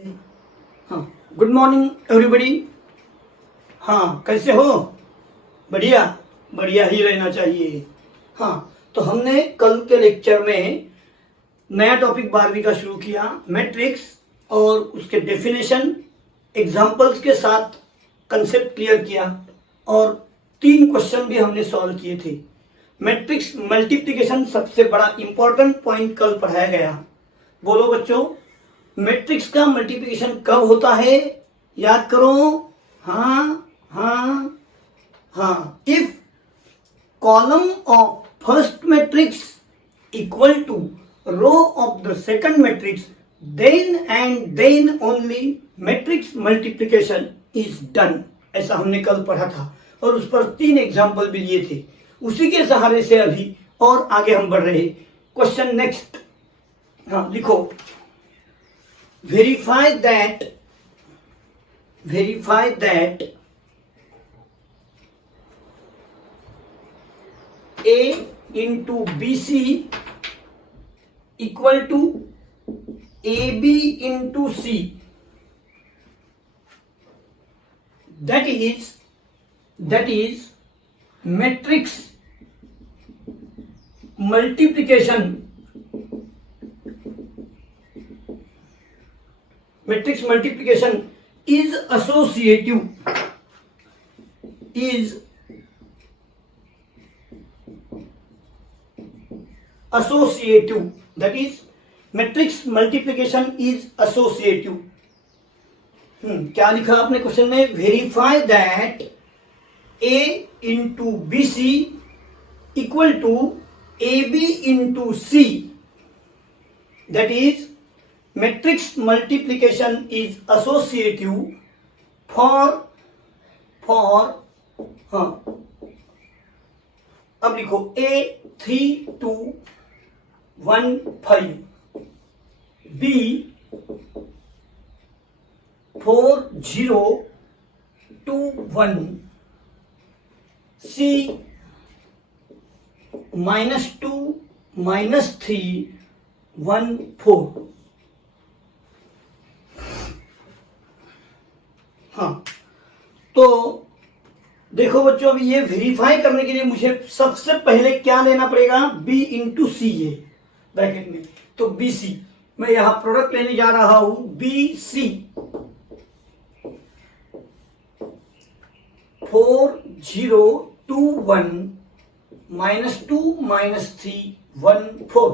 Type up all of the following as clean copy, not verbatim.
हाँ, good morning everybody. हाँ, कैसे हो? बढ़िया बढ़िया ही रहना चाहिए। हाँ, तो हमने कल के लेक्चर में नया टॉपिक 12वीं का शुरू किया, मैट्रिक्स, और उसके डेफिनेशन, एग्जाम्पल्स के साथ कंसेप्ट क्लियर किया और 3 क्वेश्चन भी हमने सॉल्व किए थे। मैट्रिक्स मल्टीप्लिकेशन सबसे बड़ा इंपॉर्टेंट पॉइंट कल पढ़ाया गया। बोलो बच्चों, मैट्रिक्स का मल्टीप्लिकेशन कब होता है? याद करो। हाँ हाँ हाँ, if column of first matrix equal to row of the second matrix, then and then only matrix multiplication is done. ऐसा हमने कल पढ़ा था और उस पर 3 एग्जाम्पल भी लिए थे। उसी के सहारे से अभी और आगे हम बढ़ रहे। Question next. हाँ, लिखो, verify that A into BC equal to AB into C. That is matrix multiplication. Matrix multiplication is associative. That is, matrix multiplication is associative. क्या लिखा आपने क्वेश्चन में? Verify that A into BC equal to AB into C. That is, matrix multiplication is associative for अब लिखो A 3 2 1 5, B 4 0 2 1, C -2 -3 1 4। हाँ, तो देखो बच्चों, अभी ये वेरीफाई करने के लिए मुझे सबसे पहले क्या लेना पड़ेगा? B इंटू सी है ब्रैकेट में, तो BC मैं यहां प्रोडक्ट लेने जा रहा हूं। BC 4 0 2 1 -2 -3 1 4।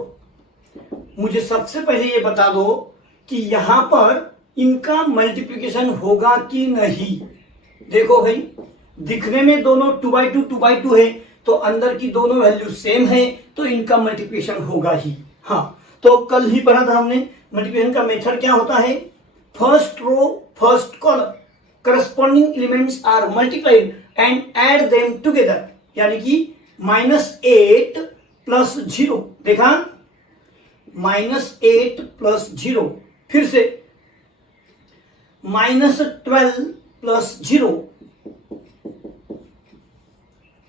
मुझे सबसे पहले ये बता दो कि यहां पर इनका मल्टीप्लिकेशन होगा कि नहीं। देखो भाई, दिखने में दोनों 2/2 2/2 है, तो अंदर की दोनों वैल्यू सेम है, तो इनका मल्टीप्लिकेशन होगा ही। हाँ, तो कल ही पढ़ा था हमने, मल्टीप्लिकेशन का मेथड क्या होता है? First row first column corresponding elements are multiplied and add them together, यानी कि -8 + 0। देखा, -8 + 0, फिर से -12 + 0।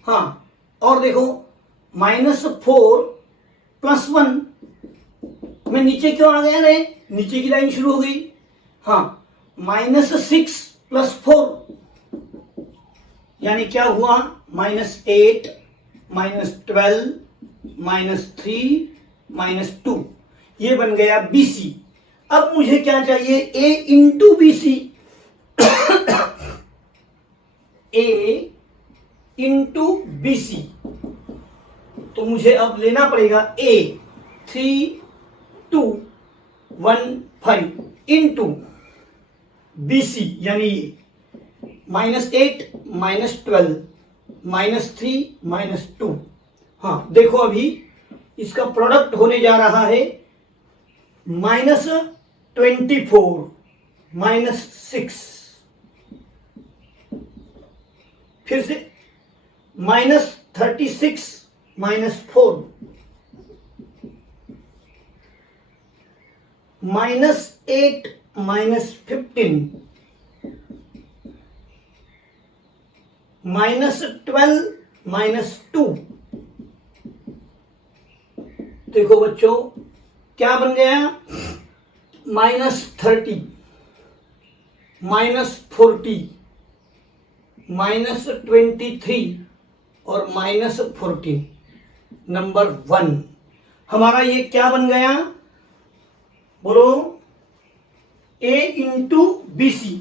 हाँ, और देखो -4 + 1। मैं नीचे क्यों आ गया रे? नीचे की लाइन शुरू हो गई। हाँ, -6 + 4, यानी क्या हुआ? -8 -12 -3 -2, ये बन गया BC। अब मुझे क्या चाहिए? A into BC। A into BC, तो मुझे अब लेना पड़ेगा A 3 2 1 5 इंटू BC, यानी ये -8 -12 -3 -2। हाँ, देखो अभी इसका प्रोडक्ट होने जा रहा है -24 -6, फिर से -36 -4, -8 -15, -12 -2। देखो बच्चों क्या बन गया, -30। -40, -23 और -14। नंबर 1 हमारा ये क्या बन गया? बोलो, A इंटू BC।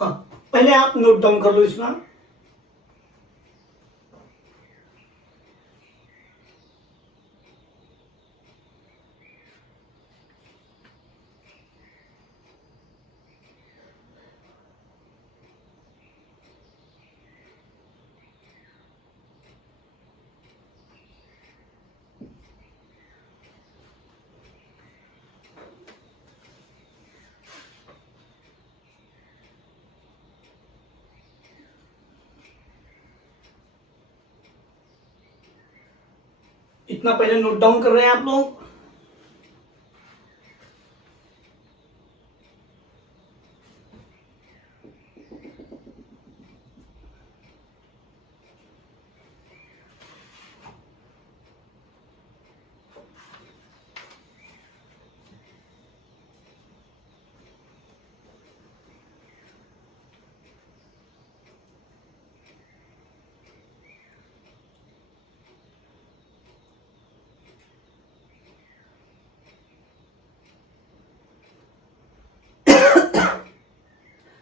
हाँ, पहले आप नोट डाउन कर लो इसमें। इतना पहले नोट डाउन कर रहे हैं आप लोग?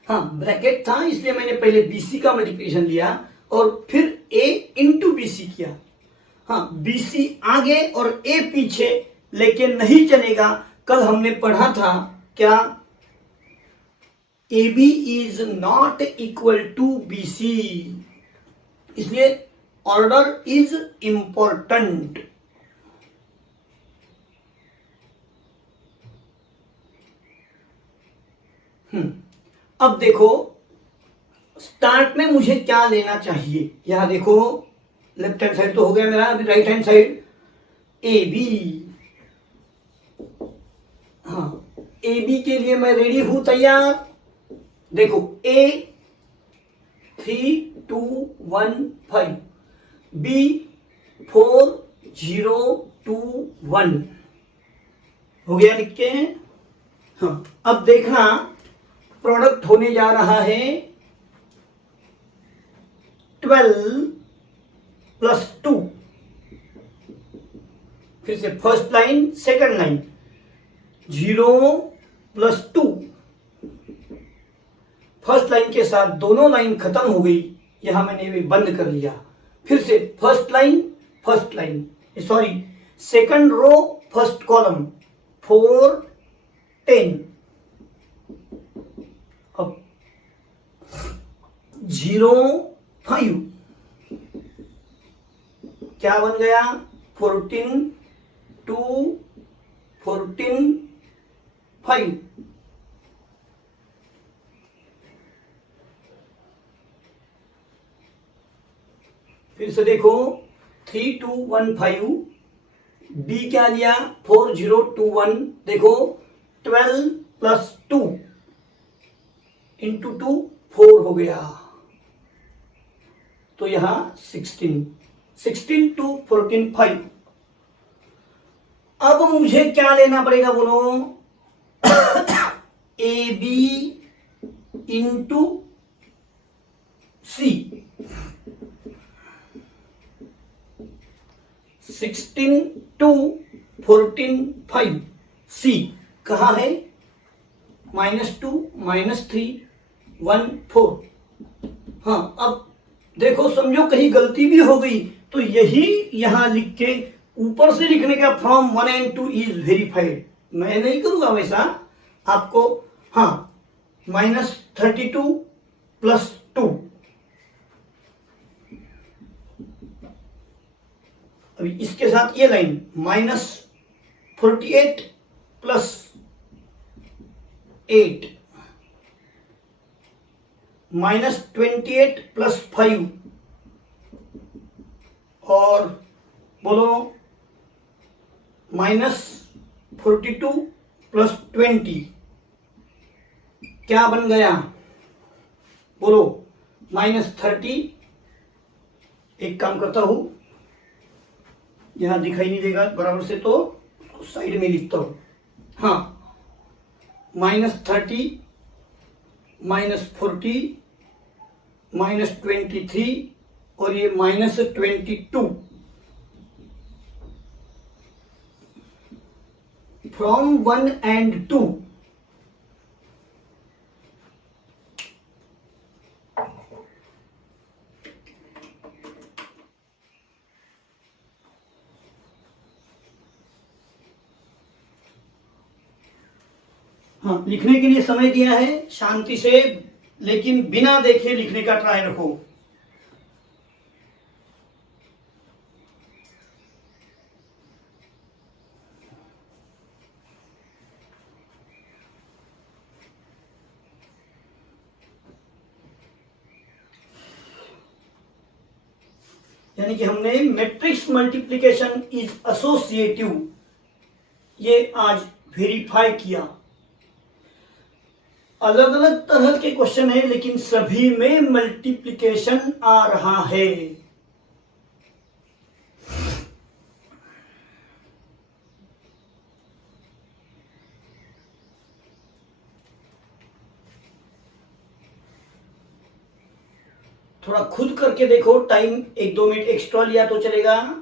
हाँ, ब्रैकेट था इसलिए मैंने पहले BC का मल्टीप्लिकेशन लिया और फिर A इंटू BC किया। हाँ, BC आगे और A पीछे, लेकिन नहीं चलेगा। कल हमने पढ़ा था क्या? AB is not equal to BC, इसलिए ऑर्डर इज इंपॉर्टेंट। अब देखो, स्टार्ट में मुझे क्या लेना चाहिए? यहां देखो, लेफ्ट हैंड साइड तो हो गया मेरा, अभी राइट हैंड साइड AB। हाँ, AB के लिए मैं रेडी हूं, तैयार। देखो, A 3 2 1 5, B 4 0 2 1 हो गया, लिख के। हाँ, अब देखना, प्रोडक्ट होने जा रहा है 12 प्लस 2। फिर से first line, second line, 0 plus 2। First line के साथ दोनों लाइन खत्म हो गई, यहां मैंने भी बंद कर लिया। फिर से first line, sorry, second row first column, 4 10। अब 0 5 क्या बन गया? 14 2 14 5। फिर से देखो, 3 2 1 5। B क्या लिया? 4 0 2 1। देखो, 12 प्लस 2 इंटू 2 4 हो गया, तो यहां 16 टू 14 5। अब मुझे क्या लेना पड़ेगा? बोलो, AB into C। 16 two 14 5। C कहां है? -2 -3 1 4। हाँ, अब देखो, समझो कहीं गलती भी हो गई तो यही यहां लिख के ऊपर से लिखने का, फ्रॉम 1 and 2 इज वेरीफाइड। मैं नहीं करूंगा वैसा आपको। हाँ, -32 प्लस 2। अभी इसके साथ ये लाइन, -48 प्लस 8, -28 प्लस 5, और बोलो -42 प्लस 20 क्या बन गया? बोलो, -30। एक काम करता हूं, यहाँ दिखाई नहीं देगा बराबर से, तो उसको साइड में लिखता हूं। हाँ, -30, -40, -23 और ये -22 फ्रॉम 1 and 2। हाँ, लिखने के लिए समय दिया है, शांति से लेकिन बिना देखे लिखने का ट्राई रखो। यानी कि हमने मैट्रिक्स मल्टीप्लिकेशन इज एसोसिएटिव ये आज वेरीफाई किया। अलग अलग तरह के क्वेश्चन है लेकिन सभी में मल्टीप्लिकेशन आ रहा है। थोड़ा खुद करके देखो, टाइम 1-2 मिनट एक्स्ट्रा लिया तो चलेगा।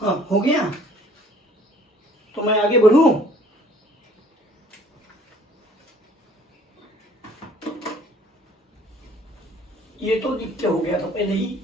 हाँ, हो गया तो मैं आगे बढ़ूं। ये तो लिख के हो गया था पहले ही।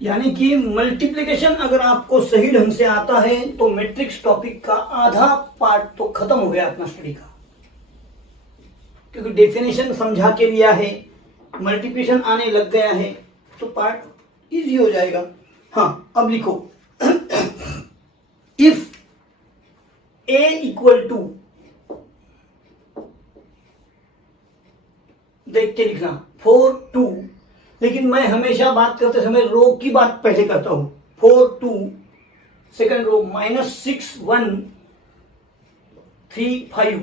यानी कि मल्टीप्लिकेशन अगर आपको सही ढंग से आता है तो मैट्रिक्स टॉपिक का आधा पार्ट तो खत्म हो गया अपना स्टडी का, क्योंकि डेफिनेशन समझा के लिया है, मल्टीप्लिकेशन आने लग गया है तो पार्ट इजी हो जाएगा। हाँ, अब लिखो इफ a इक्वल टू, देख के लिखना 4 2, लेकिन मैं हमेशा बात करते समय रो की बात पहले करता हूं। 4 2 second row -6 1 3 5।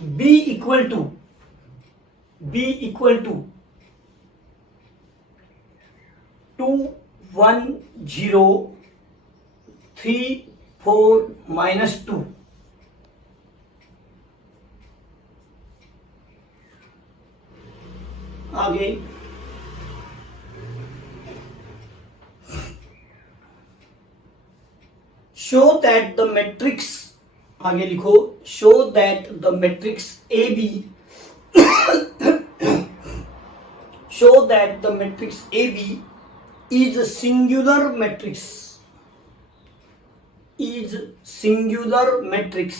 b equal to 2 1 0 3 4 -2। आगे शो दैट द मैट्रिक्स, आगे लिखो show that the matrix A B, show that the matrix A B is singular matrix, is singular matrix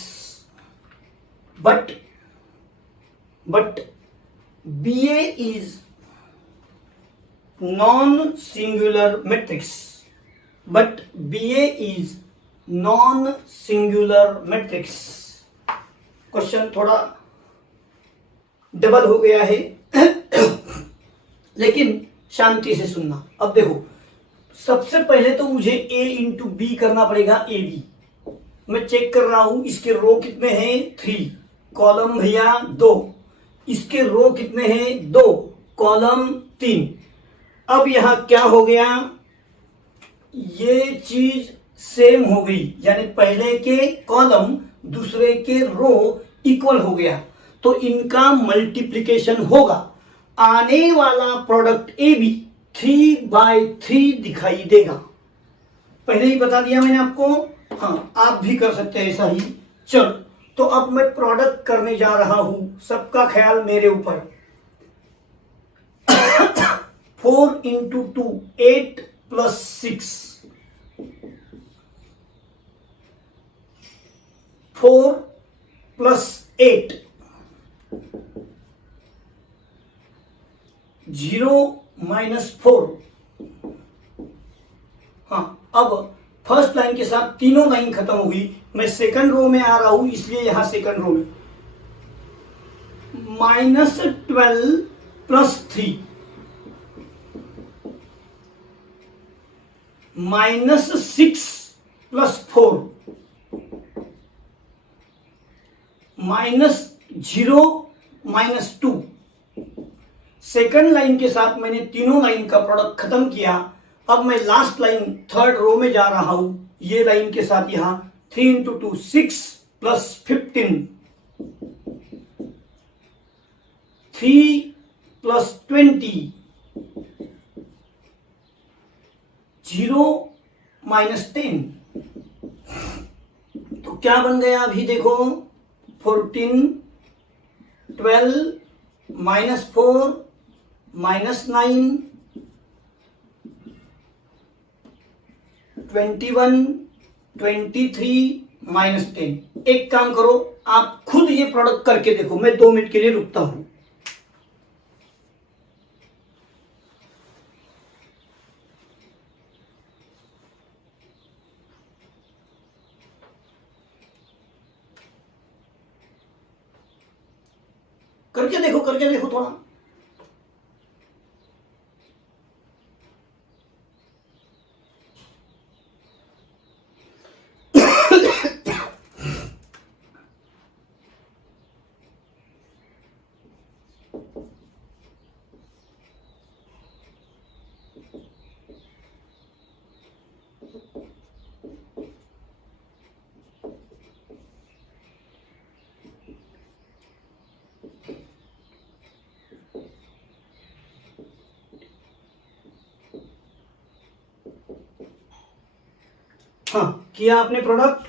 but BA is non-singular matrix, but BA is non-singular matrix। Question थोड़ा double हो गया है लेकिन शांति से सुनना। अब देखो, सबसे पहले तो मुझे A इंटू बी करना पड़ेगा। ए बी मैं चेक कर रहा हूं, इसके रो कितने हैं 3, कॉलम भैया 2, इसके रो कितने हैं 2, कॉलम 3। अब यहां क्या हो गया, ये चीज सेम हो गई, यानी पहले के कॉलम दूसरे के रो इक्वल हो गया, तो इनका मल्टीप्लिकेशन होगा। आने वाला प्रोडक्ट ए बी 3/3 दिखाई देगा। पहले ही बता दिया मैंने आपको। हाँ, आप भी कर सकते हैं ऐसा ही। चलो, तो अब मैं प्रोडक्ट करने जा रहा हूं, सबका ख्याल मेरे ऊपर। 4 इंटू 2 8 प्लस 6, 4 प्लस 8 0 माइनस 4। हाँ, अब फर्स्ट लाइन के साथ तीनों लाइन खत्म होगी। मैं सेकंड रो में आ रहा हूं, इसलिए यहां सेकंड रो में -12 plus 3 -6 plus 4 -0 minus 2। Second line के साथ मैंने तीनों लाइन का प्रोडक्ट खत्म किया। अब मैं लास्ट लाइन थर्ड रो में जा रहा हूं, ये लाइन के साथ यहां 3 इंटू 2 6 प्लस 15 3 प्लस 20 0 माइनस 10। तो क्या बन गया अभी देखो, 14 12 -4 -9 21 23 -10। एक काम करो, आप खुद ये प्रोडक्ट करके देखो, मैं 2 मिनट के लिए रुकता हूं। करके देखो थोड़ा। हाँ, किया आपने प्रोडक्ट।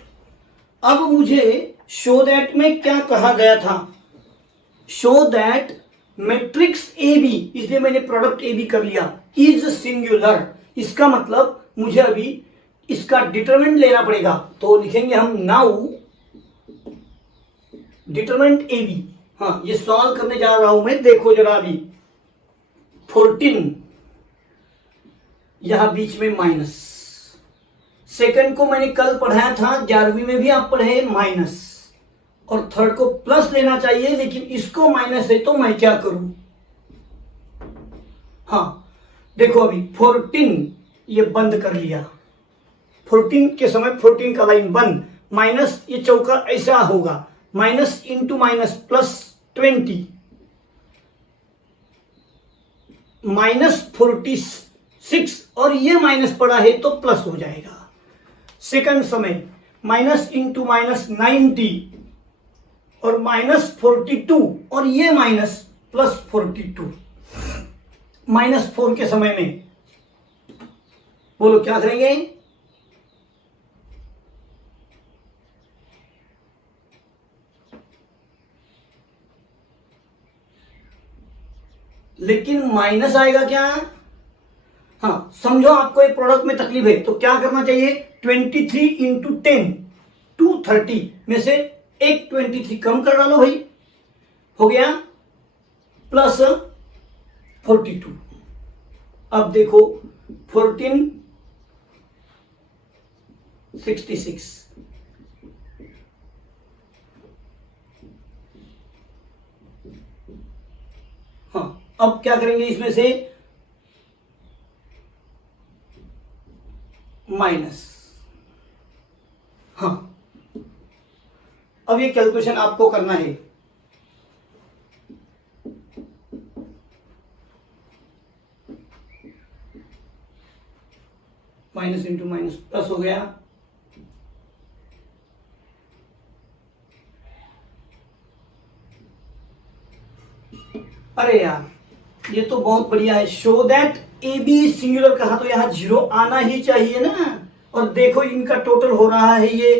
अब मुझे शो दैट में क्या कहा गया था, show that matrix A B, इसलिए मैंने प्रोडक्ट ए बी कर लिया, इज सिंगुलर। इसका मतलब मुझे अभी इसका डिटरमिनेंट लेना पड़ेगा, तो लिखेंगे हम नाउ डिटरमिनेंट ए बी। हाँ, ये सॉल्व करने जा रहा हूं मैं, देखो जरा अभी 14 यहां बीच में माइनस, सेकंड को मैंने कल पढ़ाया था 11वीं में भी आप पढ़े माइनस, और थर्ड को प्लस लेना चाहिए, लेकिन इसको माइनस है तो मैं क्या करूं। हाँ देखो अभी 14 ये बंद कर लिया, 14 के समय 14 का लाइन बंद, माइनस ये चौका ऐसा होगा, माइनस इंटू माइनस प्लस 20 -46, और ये माइनस पड़ा है तो प्लस हो जाएगा। सेकंड समय माइनस इंटू माइनस 90 और -42, और ये माइनस प्लस 42, -4 के समय में बोलो क्या करेंगे। लेकिन माइनस आएगा क्या। हाँ समझो आपको एक प्रोडक्ट में तकलीफ है तो क्या करना चाहिए, 23 इंटू 10 230 में से एक 23 कम कर डालो भाई, हो गया प्लस 42। अब देखो 1466, हाँ अब क्या करेंगे इसमें से माइनस। हाँ अब ये कैलकुलेशन आपको करना है। माइनस इंटू माइनस प्लस हो गया, अरे यार ये तो बहुत बढ़िया है। Show that A B singular कहा तो यहाँ जीरो आना ही चाहिए ना, और देखो इनका टोटल हो रहा है ये,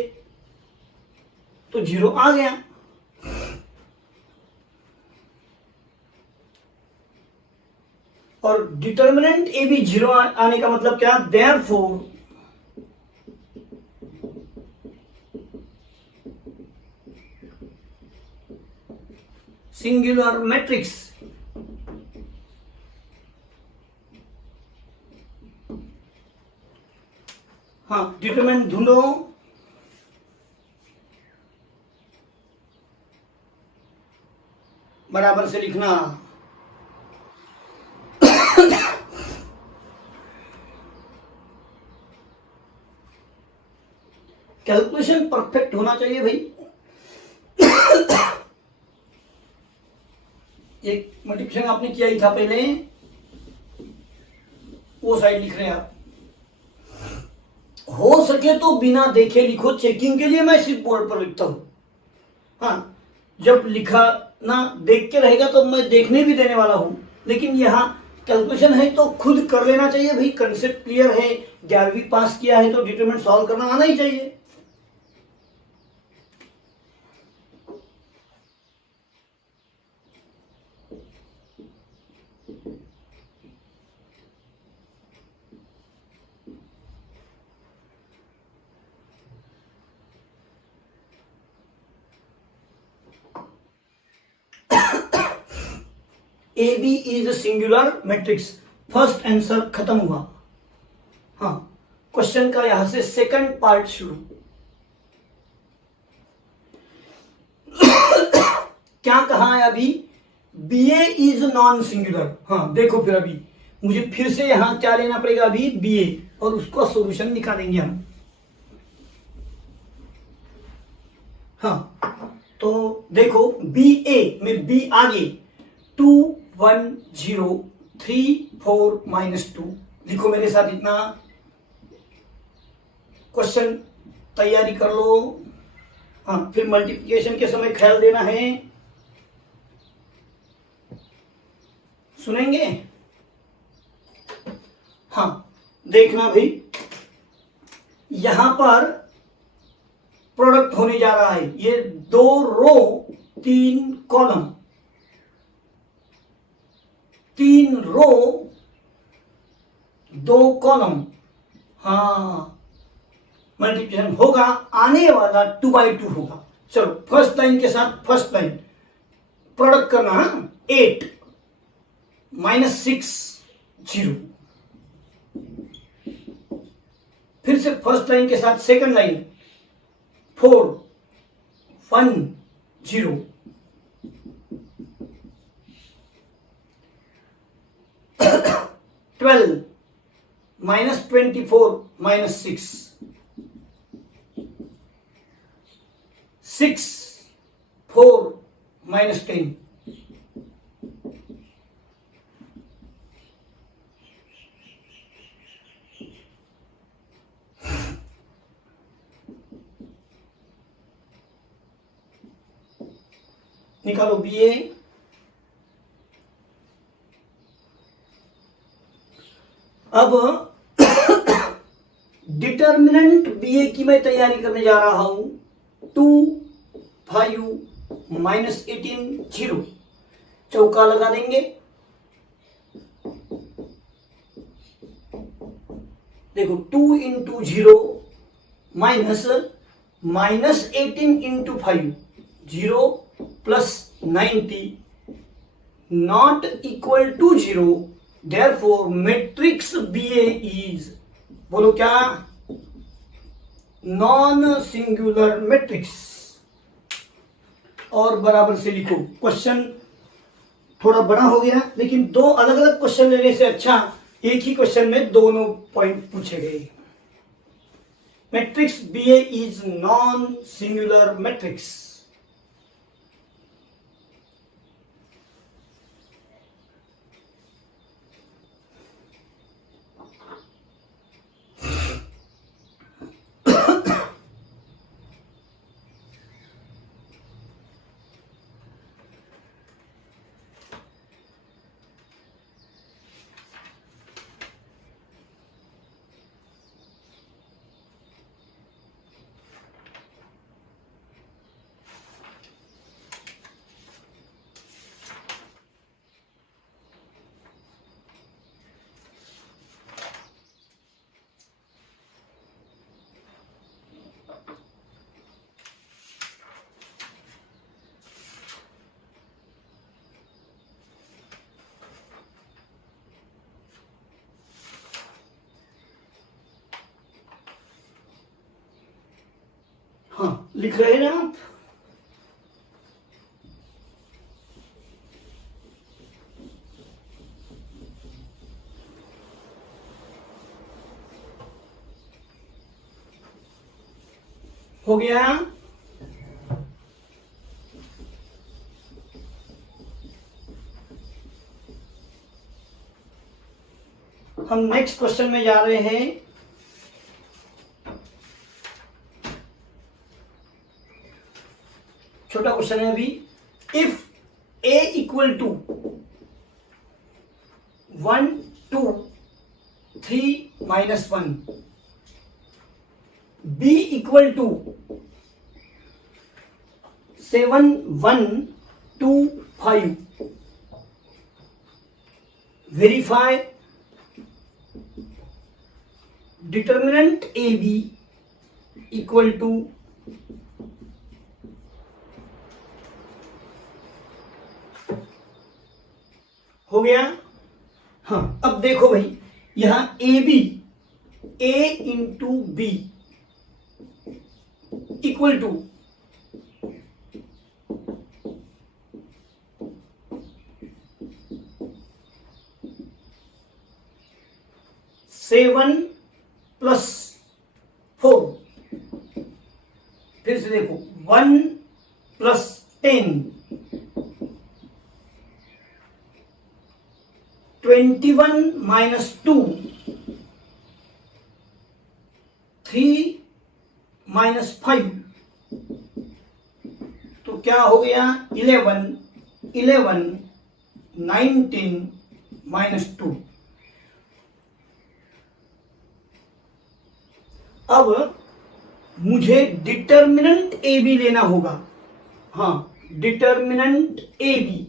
तो जीरो आ गया। और डिटर्मिनेंट ए बी जीरो आने का मतलब क्या, देयरफॉर सिंगुलर मैट्रिक्स हाँ डिटरमिनेंट ढूंढो, बराबर से लिखना। कैलकुलेशन परफेक्ट होना चाहिए भाई। एक मल्टीप्लिकेशन आपने किया ही था पहले, वो साइड लिख रहे हैं आप। हो सके तो बिना देखे लिखो, चेकिंग के लिए मैं सिर्फ बोर्ड पर लिखता हूं। हाँ जब लिखा ना देख के रहेगा तो मैं देखने भी देने वाला हूं, लेकिन यहाँ कैलकुलेशन है तो खुद कर लेना चाहिए भाई। कंसेप्ट क्लियर है, 11वीं पास किया है तो डिटरमिनेंट सॉल्व करना आना ही चाहिए। A B is singular matrix, first answer खत्म हुआ। हाँ क्वेश्चन का यहां से सेकंड पार्ट शुरू। क्या कहा है अभी, B A is non singular. हाँ देखो फिर अभी मुझे फिर से यहां क्या लेना पड़ेगा, अभी बी ए, और उसका सॉल्यूशन निकालेंगे हम। हाँ तो देखो बी ए में बी आगे 2 1 0 3 4 -2 लिखो मेरे साथ इतना। क्वेश्चन तैयारी कर लो। हाँ फिर मल्टीप्लिकेशन के समय ख्याल देना है, सुनेंगे। हाँ देखना भाई, यहां पर प्रोडक्ट होने जा रहा है, ये 2 रो 3 कॉलम, 3 रो 2 कॉलम। हाँ मल्टीप्लिकेशन होगा, आने वाला 2/2 होगा। चलो फर्स्ट लाइन के साथ फर्स्ट लाइन प्रोडक्ट करना। 8 -6 0, फिर से फर्स्ट लाइन के साथ सेकंड लाइन 4 1 0, 12 -24 -6 6 4 -10। निकालो बी ए। अब डिटर्मिनेंट बी ए की मैं तैयारी करने जा रहा हूं। 2 5 -18 0, चौका लगा देंगे। देखो 2 × 0 -18 × 5 0 + 90 not equal to 0, therefore matrix BA is, बोलो क्या, नॉन सिंगुलर मैट्रिक्स। और बराबर से लिखो। क्वेश्चन थोड़ा बड़ा हो गया, लेकिन 2 अलग अलग क्वेश्चन लेने से अच्छा एक ही क्वेश्चन में दोनों पॉइंट पूछे गए। Matrix BA is non singular matrix. हाँ, लिख रहे हैं ना आप? हो गया? हम नेक्स्ट क्वेश्चन में जा रहे हैं। छोटा क्वेश्चन है अभी। If a equal to 1 2 3 minus 1, b equal to 7 1 2 5, verify determinant A B equal to हो गया। हाँ, अब देखो भाई, यहां A B, A into B equal to 7 plus 4, फिर से देखो 1 प्लस 10, 21 माइनस 2, 3 माइनस 5, तो क्या हो गया? 11 11 19 माइनस 2। अब मुझे डिटर्मिनेंट ए बी लेना होगा। हाँ, determinant A B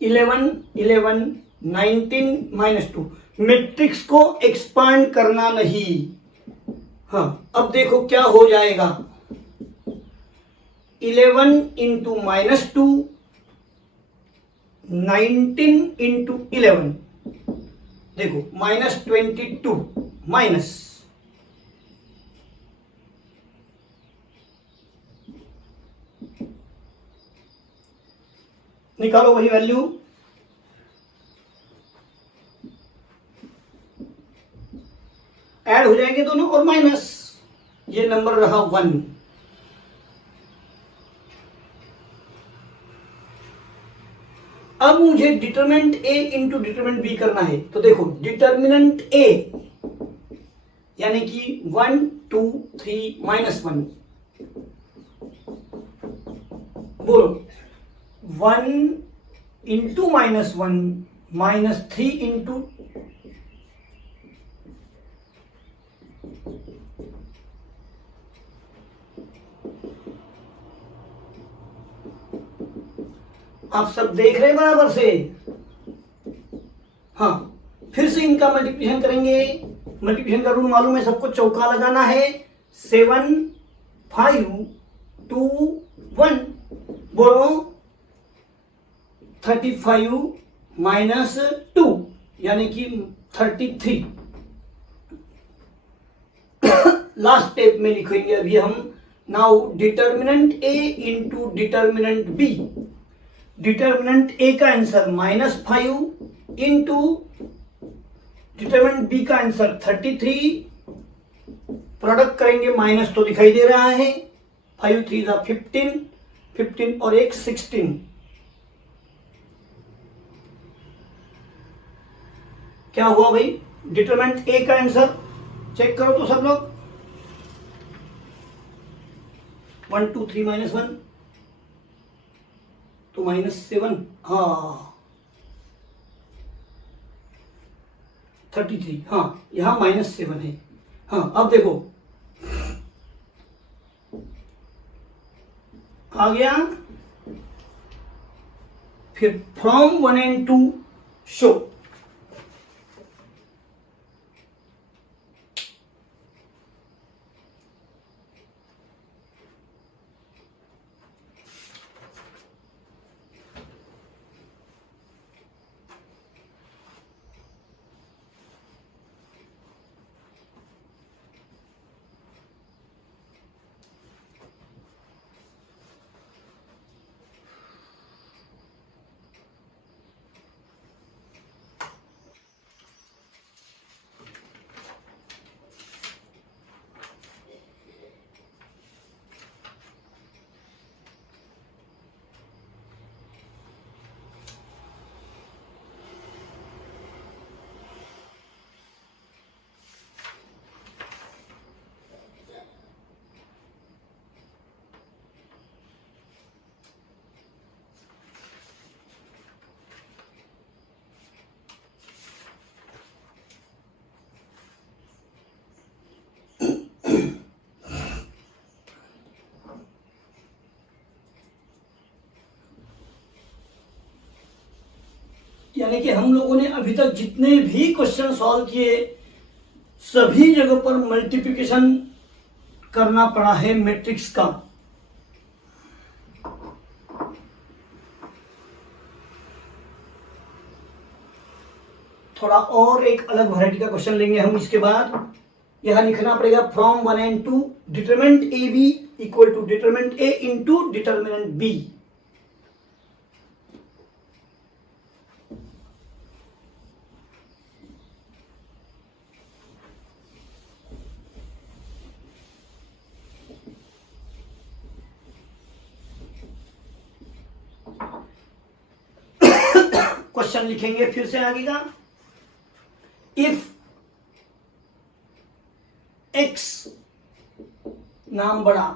11 11 19 minus 2, matrix को एक्सपांड करना नहीं। हाँ, अब देखो क्या हो जाएगा। 11 इंटू माइनस 2, 19 इंटू 11, देखो माइनस 22 माइनस निकालो वही वैल्यू। ऐड हो जाएंगे दोनों और माइनस, ये नंबर रहा 1। अब मुझे determinant A into determinant B करना है। तो देखो डिटरमिनेंट ए यानी कि 1 2 3 माइनस 1, बोलो 1 इंटू माइनस 1 माइनस 3 इंटू आप सब देख रहे हैं बराबर से? हाँ, फिर से इनका मल्टीप्लिकेशन करेंगे। मल्टीप्लिकेशन का रूल मालूम है सबको, चौका लगाना है। 7 5 2 1, बोलो 35 माइनस 2 यानी कि 33। लास्ट स्टेप में लिखेंगे अभी हम। नाउ डिटर्मिनेंट ए इंटू डिटर्मिनेंट बी। डिटर्मिनेंट ए का आंसर -5 इंटू डिटर्मिनेंट बी का आंसर 33। प्रोडक्ट करेंगे, माइनस तो दिखाई दे रहा है। 5 3 15, 15 और 1 16। क्या हुआ भाई? डिटरमिनेंट ए का आंसर चेक करो तो सब लोग। 1 2 3 माइनस 1 तो -7। हाँ 33। हाँ, यहां -7 है। हाँ, अब देखो आ गया। फिर फ्रॉम 1 and 2 शो। यानी कि हम लोगों ने अभी तक जितने भी क्वेश्चन सॉल्व किए सभी जगह पर मल्टीप्लिकेशन करना पड़ा है मैट्रिक्स का। थोड़ा और एक अलग वैरायटी का क्वेश्चन लेंगे हम इसके बाद। यहां लिखना पड़ेगा from 1 and 2 determinant A B equal to determinant A into determinant B. Question लिखेंगे फिर से आगे का। इफ x नाम बड़ा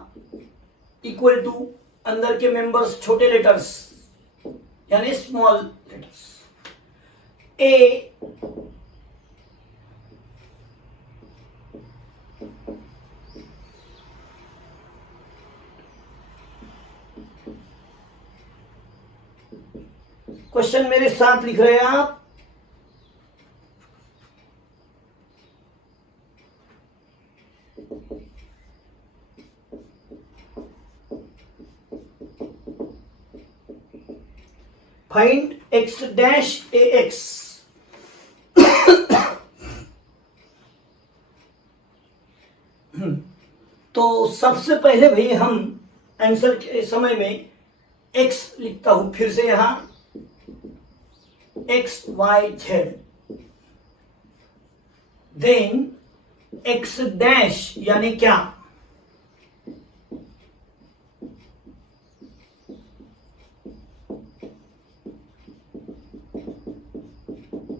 इक्वल टू अंदर के मेंबर्स छोटे लेटर्स यानी स्मॉल लेटर्स ए क्वेश्चन मेरे साथ लिख रहे हैं आप। फाइंड x डैश ए एक्स। तो सबसे पहले भाई हम आंसर के समय में x लिखता हूं फिर से यहां X Y Z, then X dash यानी क्या,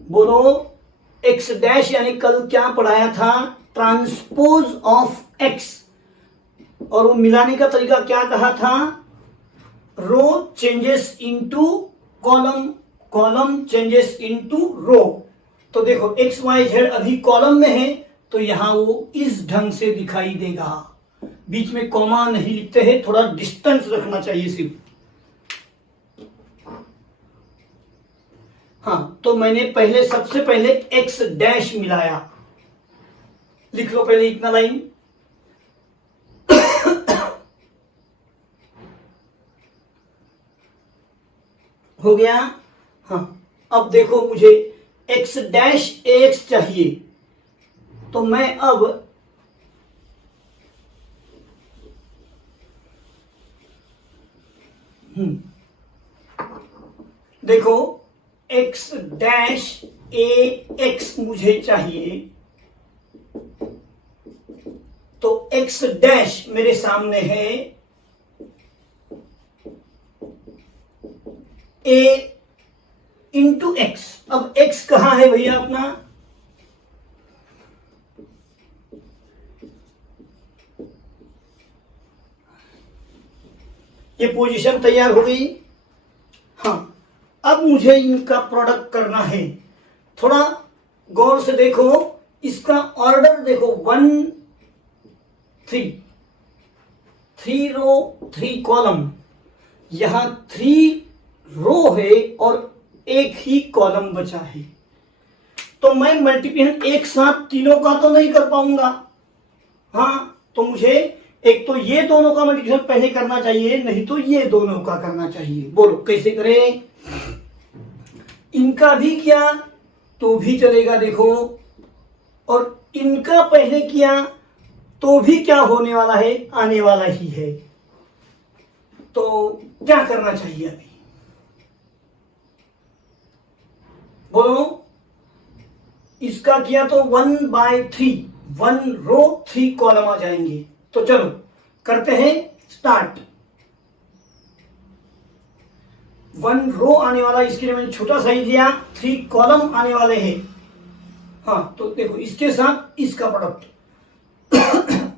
बोलो एक्स डैश यानी कल क्या पढ़ाया था, ट्रांसपोज ऑफ एक्स, और वो मिलाने का तरीका क्या कहा था, row changes into column, column changes into row. तो देखो एक्स वाई जेड अभी कॉलम में है तो यहां वो इस ढंग से दिखाई देगा, बीच में कॉमा नहीं लिखते हैं, थोड़ा डिस्टेंस रखना चाहिए सिर्फ। हाँ, तो मैंने पहले सबसे पहले एक्स डैश मिलाया, लिख लो पहले इतना लाइन। हो गया। हाँ, अब देखो मुझे एक्स डैश ए एक्स चाहिए, तो मैं अब देखो एक्स डैश ए एक्स मुझे चाहिए, तो एक्स डैश मेरे सामने है ए इंटू एक्स। अब एक्स कहां है भैया अपना, ये पोजीशन तैयार हो गई। हाँ, अब मुझे इनका प्रोडक्ट करना है, थोड़ा गौर से देखो, इसका ऑर्डर देखो 1 3 3 रो 3 कॉलम, यहां 3 रो है और एक ही कॉलम बचा है, तो मैं मल्टीप्लिकेशन एक साथ तीनों का तो नहीं कर पाऊंगा। हाँ, तो मुझे एक तो ये दोनों का मल्टीप्लिकेशन पहले करना चाहिए, नहीं तो ये दोनों का करना चाहिए। बोलो कैसे करें, इनका भी किया तो भी चलेगा देखो, और इनका पहले किया तो भी क्या होने वाला है, आने वाला ही है। तो क्या करना चाहिए अभी, बोलो। इसका किया तो 1/3, 1 रो 3 कॉलम आ जाएंगे। तो चलो करते हैं स्टार्ट। 1 रो आने वाला, इसके लिए मैंने छोटा साइज लिया, 3 कॉलम आने वाले हैं। हाँ, तो देखो इसके साथ इसका product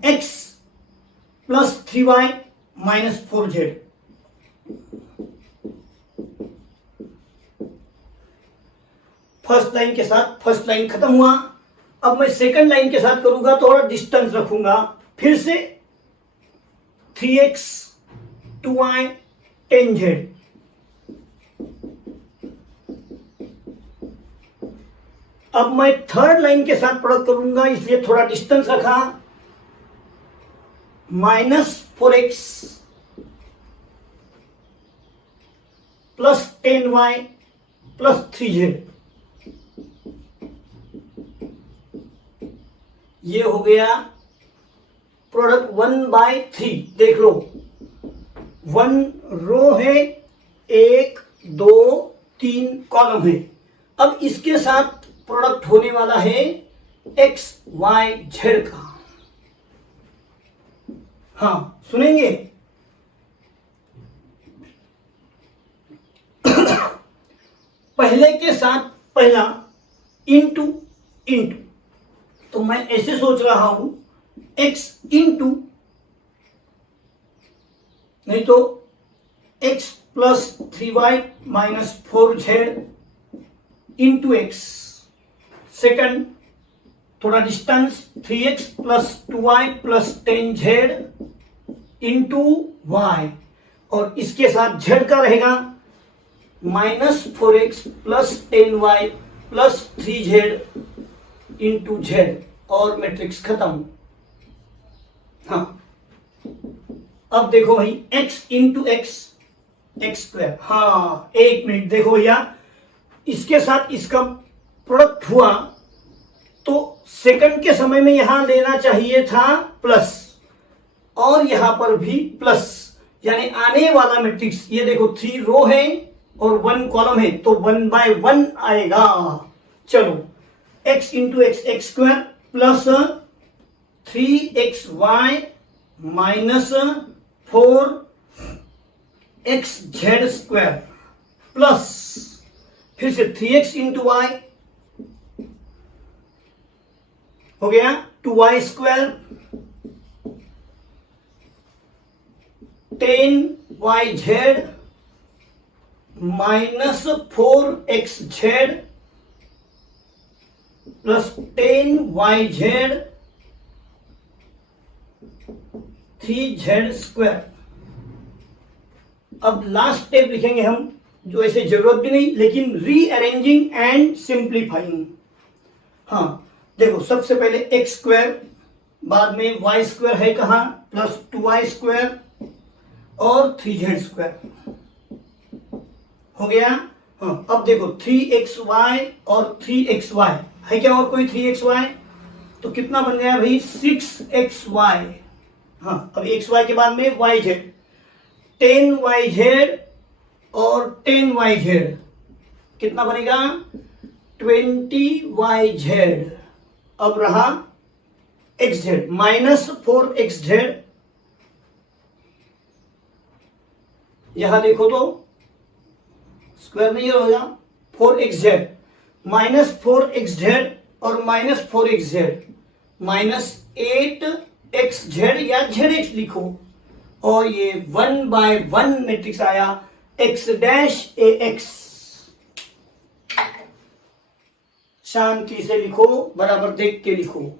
x plus 3y minus 4z, first line के साथ फर्स्ट लाइन खत्म हुआ। अब मैं सेकंड लाइन के साथ करूंगा, थोड़ा डिस्टेंस रखूंगा, फिर से 3x 2y 10z, अब मैं थर्ड लाइन के साथ प्रोडक्ट करूंगा, इसलिए थोड़ा डिस्टेंस रखा। -4x plus 10y plus 3z, ये हो गया प्रोडक्ट 1/3। देख लो 1 रो है, 1 2 3 कॉलम है। अब इसके साथ प्रोडक्ट होने वाला है x y z का। हाँ सुनेंगे, पहले के साथ पहला इंटू इंटू, तो मैं ऐसे सोच रहा हूं x इंटू, नहीं तो x plus 3y minus 4z into X. Second थोड़ा distance 3x plus 2y plus 10z into y, और इसके साथ z का रहेगा -4x plus 10y plus 3z into z, और मैट्रिक्स खत्म। हाँ अब देखो भाई x into X, X square. हाँ एक मिनट देखो भैया, इसके साथ इसका प्रोडक्ट हुआ तो सेकंड के समय में यहां लेना चाहिए था प्लस, और यहां पर भी प्लस, यानी आने वाला मैट्रिक्स ये देखो 3 रो है और 1 कॉलम है, तो 1/1 आएगा। चलो x into X, X square plus 3xy minus 4xz square plus फिर से 3x इंटू वाई हो गया 2y square, 10yz minus 4xz plus 10yz 3z square. अब लास्ट स्टेप लिखेंगे हम, जो ऐसे जरूरत भी नहीं, लेकिन रीअरेंजिंग एंड सिंप्लीफाइंग। हाँ देखो सबसे पहले एक्स स्क्वायर, बाद में वाई स्क्वायर है कहां, प्लस 2y स्क्वायर और 3z स्क्वायर हो गया। हाँ अब देखो 3xy और 3xy है क्या, और कोई 3xy, तो कितना बन गया भाई 6xy। हाँ अब xy के बाद में yz, 10yz और 10yz कितना बनेगा 20yz। अब रहा xz माइनस 4xz, यहां देखो तो स्क्वायर नहीं होगा, 4xz माइनस 4xz और माइनस 4xz माइनस 8xz या zx लिखो, और ये 1/1 मैट्रिक्स आया x डैश ax। शांति से लिखो, बराबर देख के लिखो।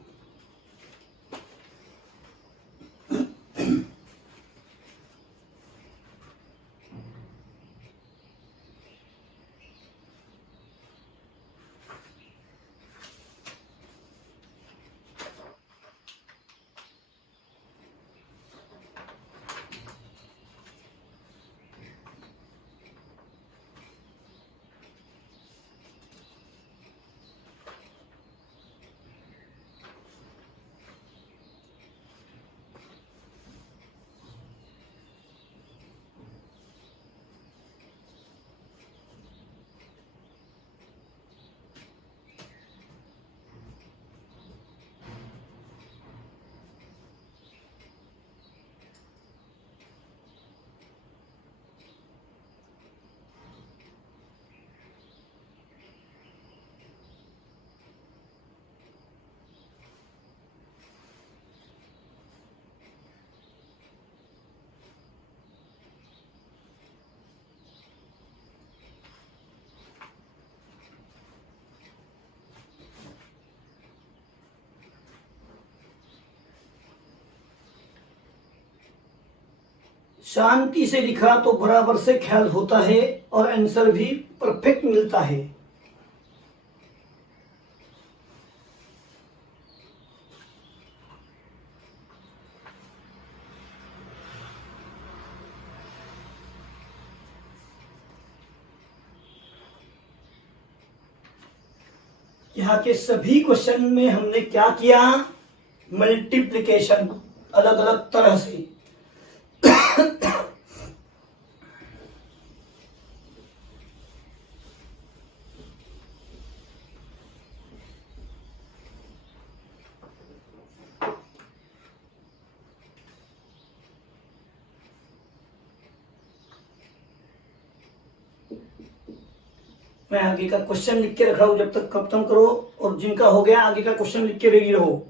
शांति से लिखा तो बराबर से ख्याल होता है और आंसर भी परफेक्ट मिलता है। यहाँ के सभी क्वेश्चन में हमने क्या किया, मल्टीप्लिकेशन अलग अलग तरह से। मैं आगे का क्वेश्चन लिख के रख रहा हूं, जब तक खत्म करो, और जिनका हो गया आगे का क्वेश्चन लिख के रेडी रहो।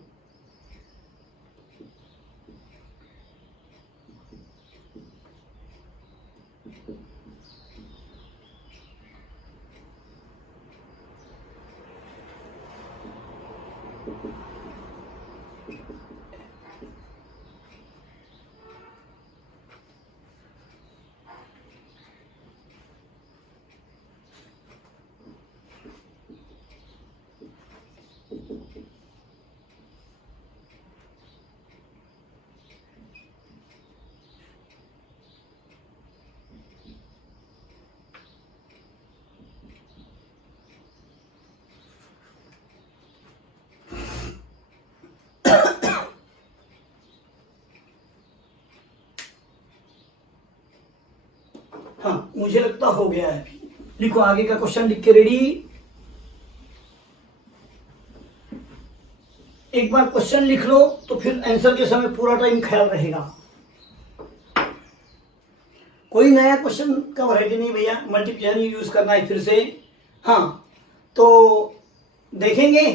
हाँ, मुझे लगता हो गया है। लिखो आगे का क्वेश्चन लिख के रेडी। एक बार क्वेश्चन लिख लो तो फिर आंसर के समय पूरा टाइम ख्याल रहेगा। कोई नया क्वेश्चन का वैरायटी नहीं भैया, मल्टीप्लिकेशन यूज करना है फिर से। हाँ, तो देखेंगे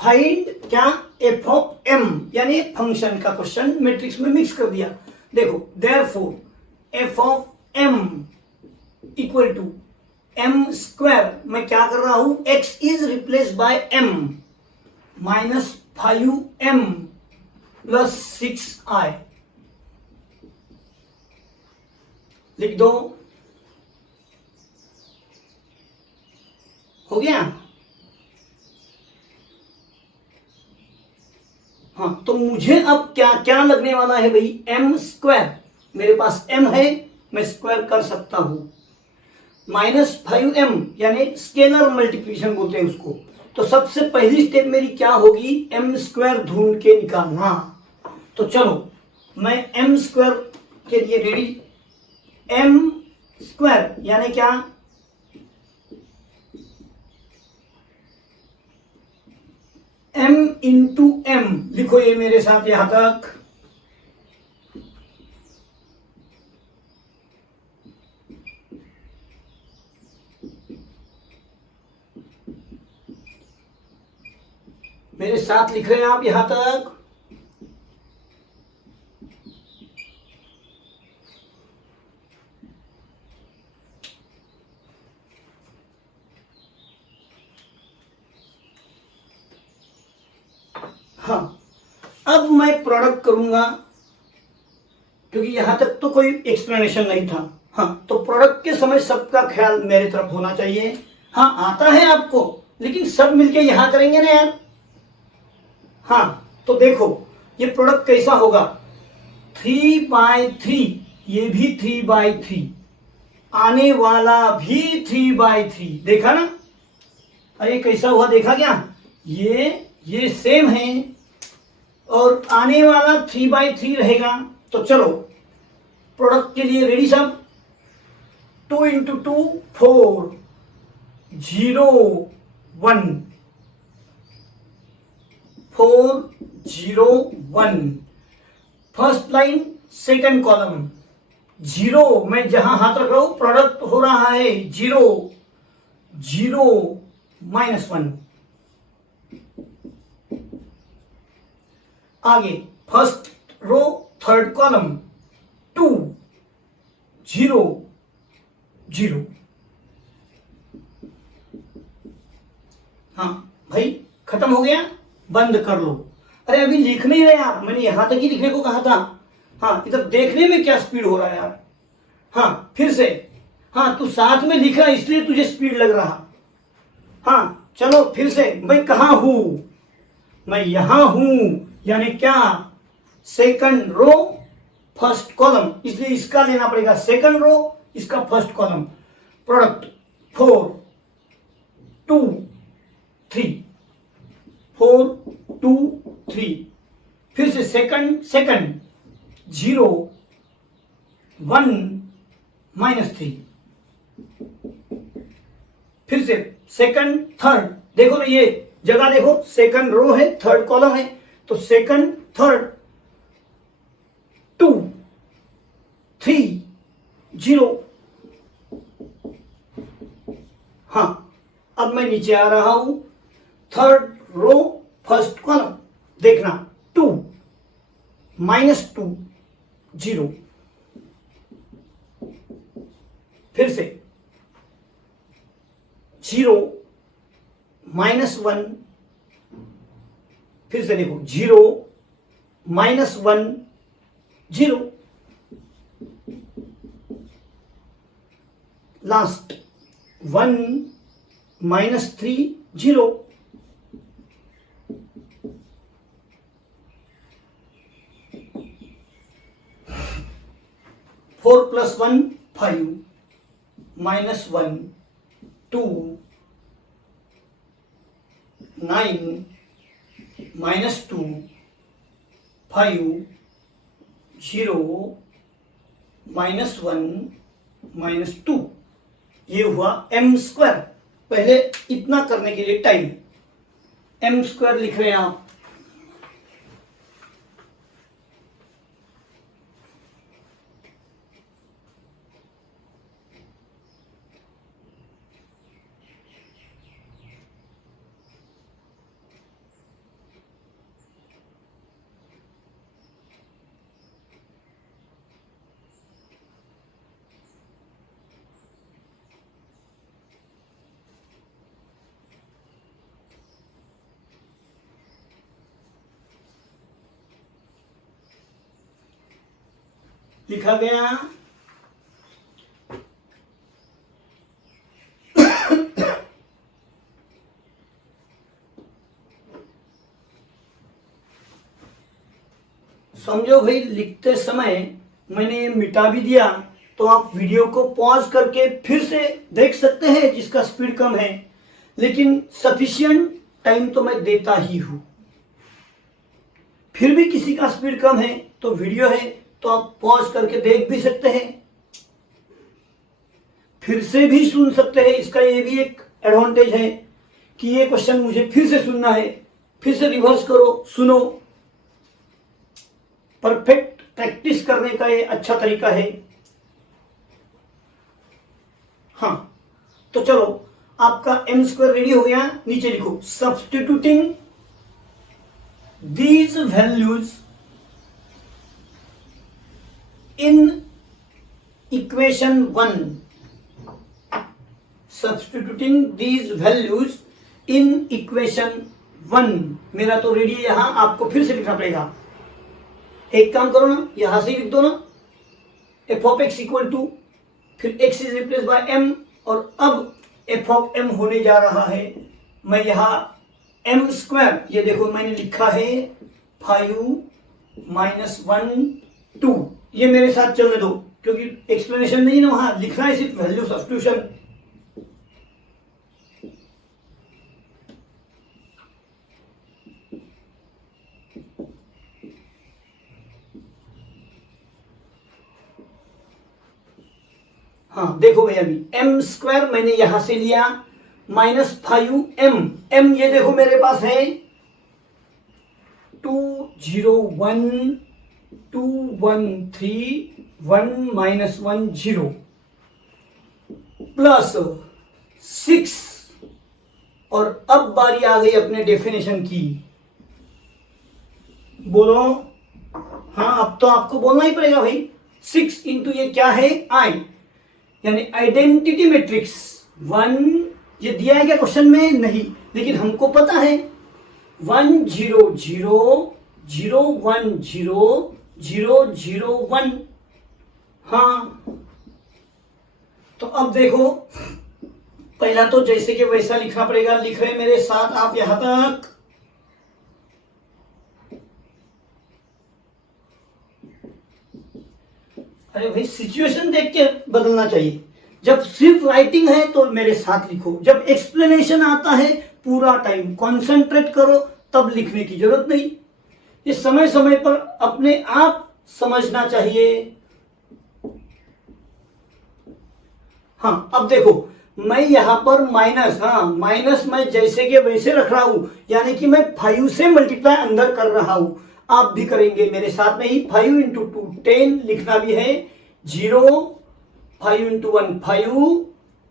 फाइंड क्या, एफ ऑफ एम, यानी फंक्शन का क्वेश्चन मैट्रिक्स में मिक्स कर दिया। देखो therefore F of M equal to M square, मैं क्या कर रहा हूं, X is replace by M minus 5m plus 6i लिख दो। हो गया। हाँ, तो मुझे अब क्या क्या लगने वाला है भाई, एम स्क्वायर, मेरे पास m है, मैं स्क्वायर कर सकता हूं, माइनस 5m यानी स्केलर मल्टीप्लिकेशन बोलते हैं उसको। तो सबसे पहली स्टेप मेरी क्या होगी, एम स्क्वायर ढूंढ के निकालना। तो चलो मैं एम स्क्वायर के लिए रेडी। एम स्क्वायर यानी क्या, एम इंटू एम, लिखो ये मेरे साथ यहां तक। मेरे साथ लिख रहे हैं आप यहां तक। हाँ, अब मैं प्रोडक्ट करूंगा, क्योंकि यहां तक तो कोई एक्सप्लेनेशन नहीं था। हाँ, तो प्रोडक्ट के समय सबका ख्याल मेरे तरफ होना चाहिए। हाँ, आता है आपको, लेकिन सब मिलके यहां करेंगे ना यार। हाँ, तो देखो ये प्रोडक्ट कैसा होगा, 3/3, ये भी 3/3, आने वाला भी 3/3, देखा ना। अरे कैसा हुआ, देखा क्या, ये सेम है और आने वाला 3/3 रहेगा। तो चलो प्रोडक्ट के लिए रेडी सब। 2 into 2 4, 0 1, 4 0 1, first line second column, 0, मैं जहां हाथ रख रहा हूं प्रोडक्ट हो रहा है 0 0 -1। आगे फर्स्ट रो थर्ड कॉलम 2 0 0। हाँ भाई खत्म हो गया, बंद कर लो। अरे अभी लिख नहीं रहे आप, मैंने यहां तक ही लिखने को कहा था। हाँ, इधर देखने में क्या स्पीड हो रहा है यार। हाँ फिर से, हाँ तू साथ में लिख रहा इसलिए तुझे स्पीड लग रहा। हाँ चलो फिर से, मैं कहां हूं, मैं यहां हूं, यानी क्या, सेकंड रो फर्स्ट कॉलम, इसलिए इसका लेना पड़ेगा सेकंड रो, इसका फर्स्ट कॉलम। प्रोडक्ट 4 2 3, 4 2 3, फिर से सेकंड 0 1 -3, फिर से सेकंड थर्ड, देखो ना ये जगह देखो, सेकंड रो है, थर्ड कॉलम है, तो सेकंड थर्ड 2 3 0। हाँ, अब मैं नीचे आ रहा हूं, थर्ड रो फर्स्ट कॉलम, देखना 2 -2 0, फिर से 0 -1, फिर से देखो 0 -1 0, लास्ट 1 -3 0, 4 + 1 5, -1 2 9 -2 5 0 -1 -2, ये हुआ m²। पहले इतना करने के लिए टाइम m² लिख रहे हैं आप। लिखा गया समझो भाई, लिखते समय मैंने मिटा भी दिया, तो आप वीडियो को पॉज करके फिर से देख सकते हैं जिसका स्पीड कम है, लेकिन सफिशिएंट टाइम तो मैं देता ही हूं। फिर भी किसी का स्पीड कम है तो वीडियो है तो आप पॉज करके देख भी सकते हैं, फिर से भी सुन सकते हैं। इसका ये भी एक एडवांटेज है कि ये क्वेश्चन मुझे फिर से सुनना है, फिर से रिवर्स करो, सुनो। परफेक्ट प्रैक्टिस करने का ये अच्छा तरीका है। हाँ, तो चलो, आपका m² रेडी हो गया। नीचे लिखो, substituting these values in equation 1, substituting these values in equation 1। मेरा तो रेडी है, यहां आपको फिर से लिखना पड़ेगा। एक काम करो ना, यहां से लिख दो ना, f(x) = फिर x is replace bye m, और अब f(m) होने जा रहा है। मैं यहां m², ये देखो मैंने लिखा है 5 -1 2, ये मेरे साथ चलने दो क्योंकि एक्सप्लेनेशन नहीं ना, वहां लिखना है सिर्फ वैल्यू सब्स्टिट्यूशन। हाँ देखो भैया, अभी m² मैंने यहां से लिया, -5m, m ये देखो मेरे पास है 2 0 1 2 1 3 1 -1 0 प्लस 6, और अब बारी आ गई अपने डेफिनेशन की। बोलो। हाँ, अब तो आपको बोलना ही पड़ेगा भाई। 6 इंटू ये क्या है, i, यानी आइडेंटिटी मैट्रिक्स 1। ये दिया है क्या क्वेश्चन में? नहीं, लेकिन हमको पता है 1 0 0 0 1 0 0 0 1। हाँ, तो अब देखो, पहला तो जैसे कि वैसा लिखना पड़ेगा। लिख रहे मेरे साथ आप यहां तक। अरे भाई, सिचुएशन देख के बदलना चाहिए। जब सिर्फ राइटिंग है तो मेरे साथ लिखो, जब एक्सप्लेनेशन आता है पूरा टाइम कंसंट्रेट करो, तब लिखने की जरूरत नहीं। ये समय समय पर अपने आप समझना चाहिए। हाँ, अब देखो मैं यहां पर माइनस, हाँ माइनस मैं जैसे के वैसे रख रहा हूं, यानी कि मैं 5 से मल्टीप्लाई अंदर कर रहा हूं। आप भी करेंगे मेरे साथ में ही। 5 इंटू 2 10 लिखना भी है, 0 5 इंटू 1 5,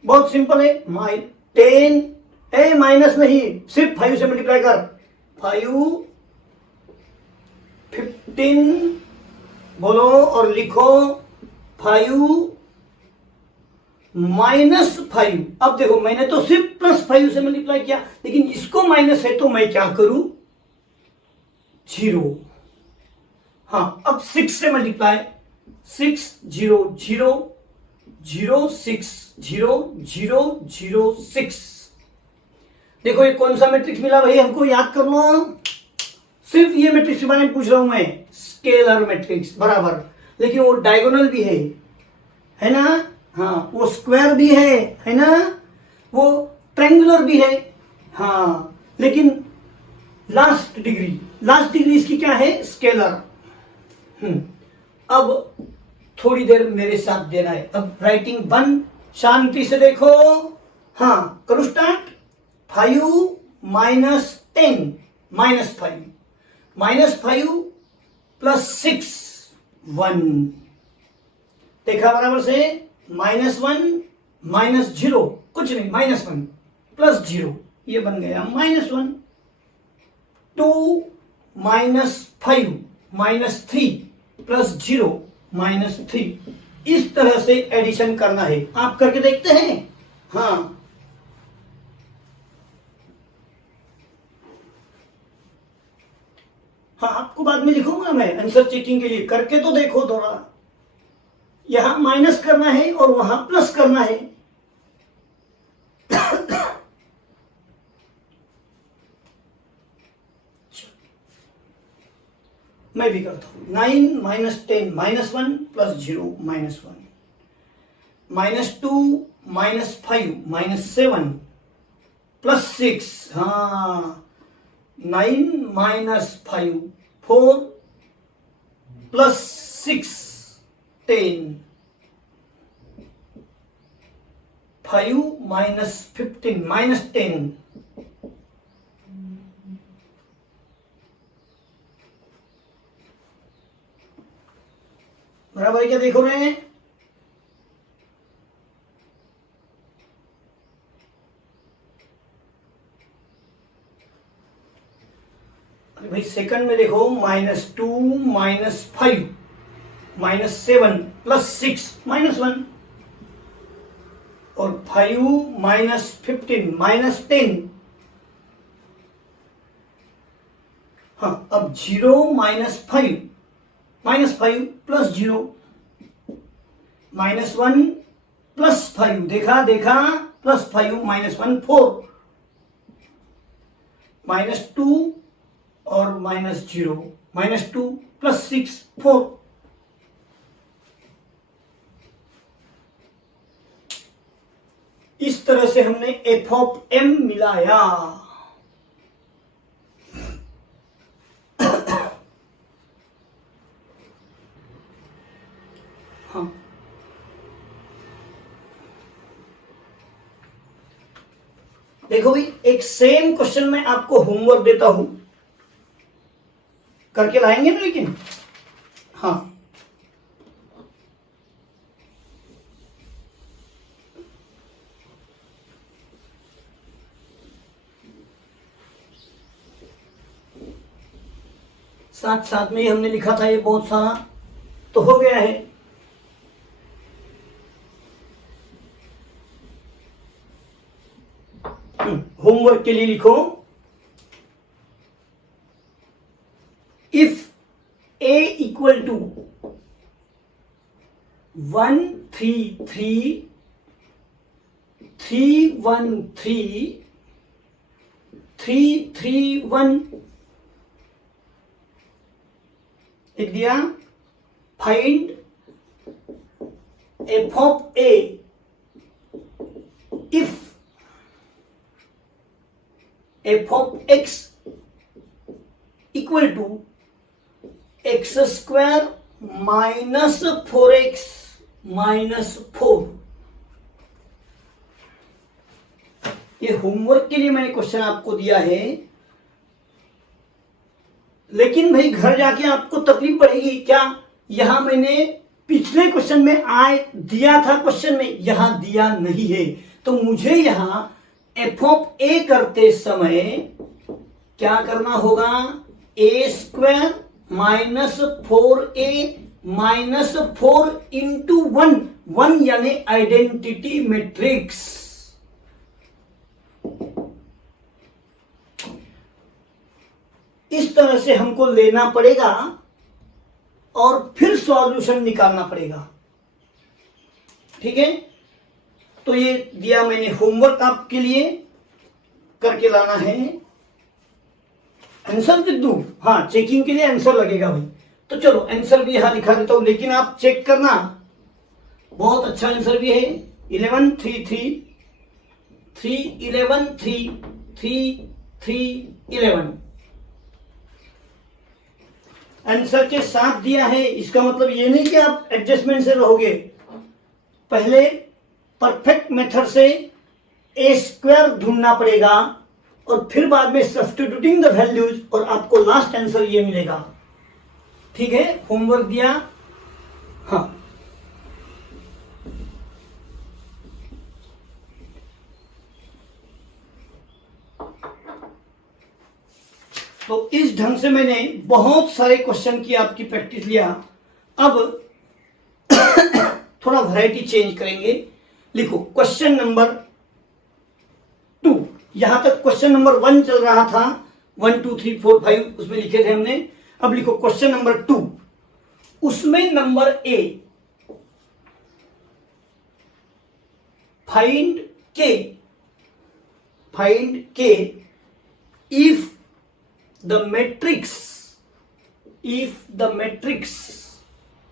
बहुत सिंपल है। 10 ए माइनस नहीं, सिर्फ 5 से मल्टीप्लाई कर। 5 15 बोलो और लिखो 5 -5। अब देखो मैंने तो सिर्फ +5 से मल्टीप्लाई किया, लेकिन इसको माइनस है तो मैं क्या करूं, 0। हाँ, अब 6 से मल्टीप्लाई, 6 0 0 0 6 0 0 0 6। देखो ये कौन सा मैट्रिक्स मिला भाई, हमको याद कर लो। सिर्फ ये मैट्रिक्स के बारे में पूछ रहा हूं मैं, स्केलर मैट्रिक्स बराबर, लेकिन वो डायगोनल भी है ना। हाँ, वो स्क्वायर भी है ना, वो ट्रायंगुलर भी है। हाँ, लेकिन लास्ट डिग्री इसकी क्या है, स्केलर। अब थोड़ी देर मेरे साथ देना है। अब राइटिंग बंद, शांति से देखो। हाँ, करो स्टार्ट। 5 -10 -5 +6 1। देखा बराबर से, -1 -0 कुछ नहीं, -1 +0 ये बन गया -1। 2 -5 -3 +0 -3। इस तरह से एडिशन करना है। आप करके देखते हैं। हाँ, आपको बाद में लिखूंगा मैं आंसर चेकिंग के लिए, करके तो देखो थोड़ा। यहां माइनस करना है और वहां प्लस करना है। मैं भी करता हूं। 9 -10 -1 +0 -1। -2 -5 -7 +6। हाँ, 9 -5 4 +6 10। 5 -15 -10। बराबर है क्या, देखो रहे हैं। अरे भाई सेकंड में देखो, -2 -5 -7 +6 -1 और 5 -15 -10। हाँ, अब 0 -5 -5 +0 -1 +5। देखा +5 -1 4 -2 और -0 -2 +6 4। इस तरह से हमने f(m) मिलाया। हाँ, देखो भाई, एक सेम क्वेश्चन मैं आपको होमवर्क देता हूं, करके लाएंगे ना, लेकिन हाँ, साथ साथ में ही हमने लिखा था, ये बहुत सारा तो हो गया है। होमवर्क के लिए लिखो, इफ a इक्वल टू 1 3 3 3 1 3 3 3 1 लिख दिया। Find f(a) if f(x) equal to X square minus 4x minus 4। ये होमवर्क के लिए मैंने क्वेश्चन आपको दिया है, लेकिन भाई घर जाके आपको तकलीफ पड़ेगी क्या। यहां मैंने पिछले क्वेश्चन में आय दिया था, क्वेश्चन में यहां दिया नहीं है, तो मुझे यहां एफ ऑफ ए करते समय क्या करना होगा, A square minus 4a minus 4 into 1 यानी आइडेंटिटी मैट्रिक्स। इस तरह से हमको लेना पड़ेगा और फिर सॉल्यूशन निकालना पड़ेगा। ठीक है, तो ये दिया मैंने होमवर्क आपके लिए, करके लाना है। आंसर लिख दूं? हाँ, चेकिंग के लिए आंसर लगेगा भाई। तो चलो आंसर भी यहां लिखा देता हूं, लेकिन आप चेक करना, बहुत अच्छा आंसर भी है। 11 3 3 3 11 3 3 3 11 आंसर के साथ दिया है। इसका मतलब ये नहीं कि आप एडजस्टमेंट से रहोगे, पहले परफेक्ट मेथड से ए स्क्वायर ढूंढना पड़ेगा और फिर बाद में सब्स्टिट्यूटिंग द वैल्यूज, और आपको लास्ट आंसर ये मिलेगा। ठीक है, होमवर्क दिया। हाँ, तो इस ढंग से मैंने बहुत सारे क्वेश्चन की आपकी प्रैक्टिस लिया। अब थोड़ा वैरायटी चेंज करेंगे। लिखो क्वेश्चन नंबर 2। यहां तक क्वेश्चन नंबर 1 चल रहा था, 1 2 3 4 5 उसमें लिखे थे हमने। अब लिखो क्वेश्चन नंबर 2, उसमें number A, find K if the matrix,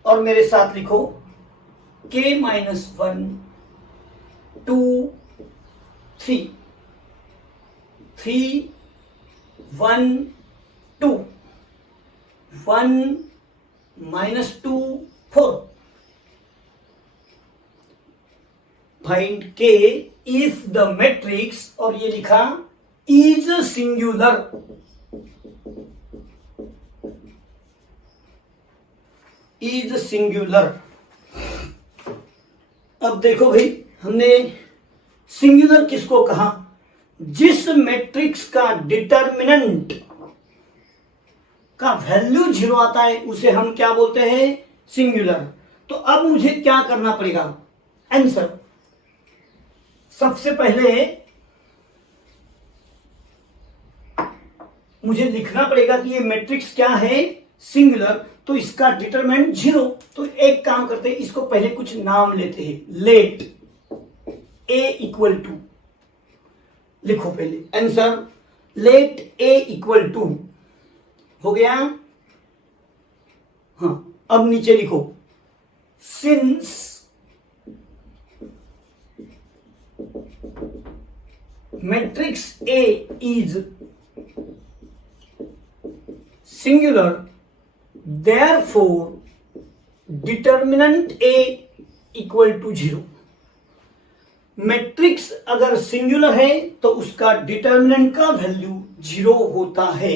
और मेरे साथ लिखो k minus 1 2 3 3 1 2 1 minus 2 4। Find K if the matrix, और ये लिखा इज सिंगुलर। Is singular. अब देखो भाई, हमने सिंगुलर किसको कहा, जिस मैट्रिक्स का डिटर्मिनेंट का वैल्यू 0 आता है उसे हम क्या बोलते हैं, सिंगुलर। तो अब मुझे क्या करना पड़ेगा, आंसर। सबसे पहले मुझे लिखना पड़ेगा कि ये मैट्रिक्स क्या है, सिंगुलर, तो इसका डिटरमिनेंट 0। तो एक काम करते हैं, इसको पहले कुछ नाम लेते हैं। लेट ए इक्वल टू, लिखो पहले answer, let A equal to हो गया। हाँ, अब नीचे लिखो since matrix A is singular, therefore determinant A equal to 0। Matrix अगर सिंगुलर है तो उसका डिटर्मिनेंट का वैल्यू 0 होता है।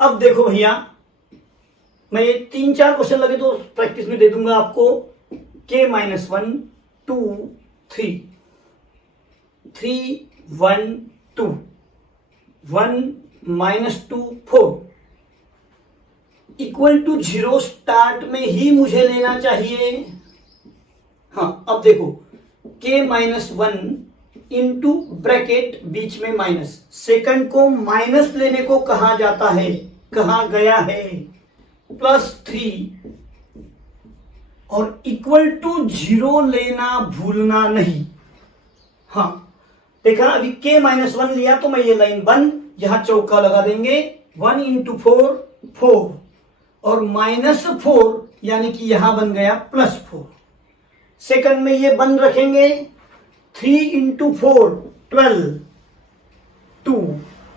अब देखो भैया, मैं 3-4 क्वेश्चन लगे तो प्रैक्टिस में दे दूंगा आपको। k minus 1 2 3 3 1 2 1 minus 2 4 equal to 0 start में ही मुझे लेना चाहिए। हाँ, अब देखो k माइनस 1 इंटू ब्रैकेट बीच में माइनस, सेकंड को माइनस लेने को कहा जाता है, कहा गया है, प्लस 3 और इक्वल टू 0 लेना भूलना नहीं। हाँ, देखा अभी k माइनस 1 लिया तो मैं ये लाइन 1 यहां चौका लगा देंगे, 1 इंटू 4 4 और माइनस 4 यानी कि यहां बन गया प्लस 4। सेकंड में ये बंद रखेंगे, 3 इंटू 4 12 2,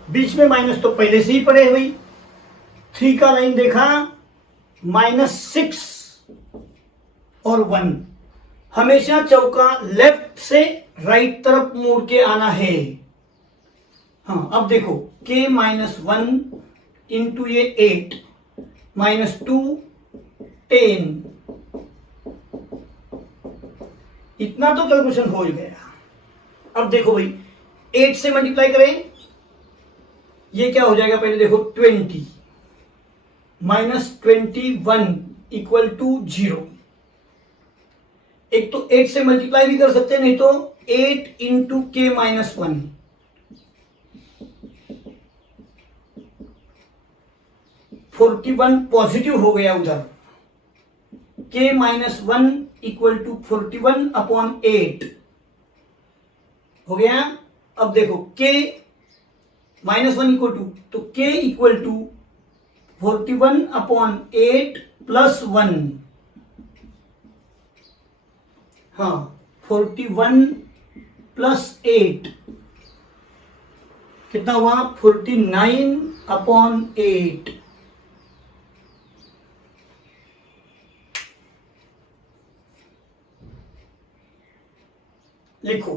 बीच में माइनस तो पहले से ही पड़े हुई, 3 का लाइन देखा, -6 और 1। हमेशा चौका लेफ्ट से राइट तरफ मुड़ के आना है। हाँ, अब देखो k-1 इंटू ये 8 -2 10, इतना तो कैलकुलेशन हो गया। अब देखो भाई 8 से मल्टीप्लाई करें, ये क्या हो जाएगा, पहले देखो 20 -21 इक्वल टू 0। एक तो 8 से मल्टीप्लाई भी कर सकते हैं, नहीं तो 8 इंटू k-1, पॉजिटिव हो गया उधर। k-1 इक्वल टू 41/8 हो गया। अब देखो k-1 इक्वल टू, तो k इक्वल टू 41/8 प्लस 1। हाँ, 41 प्लस 8 कितना हुआ, 49/8। लिखो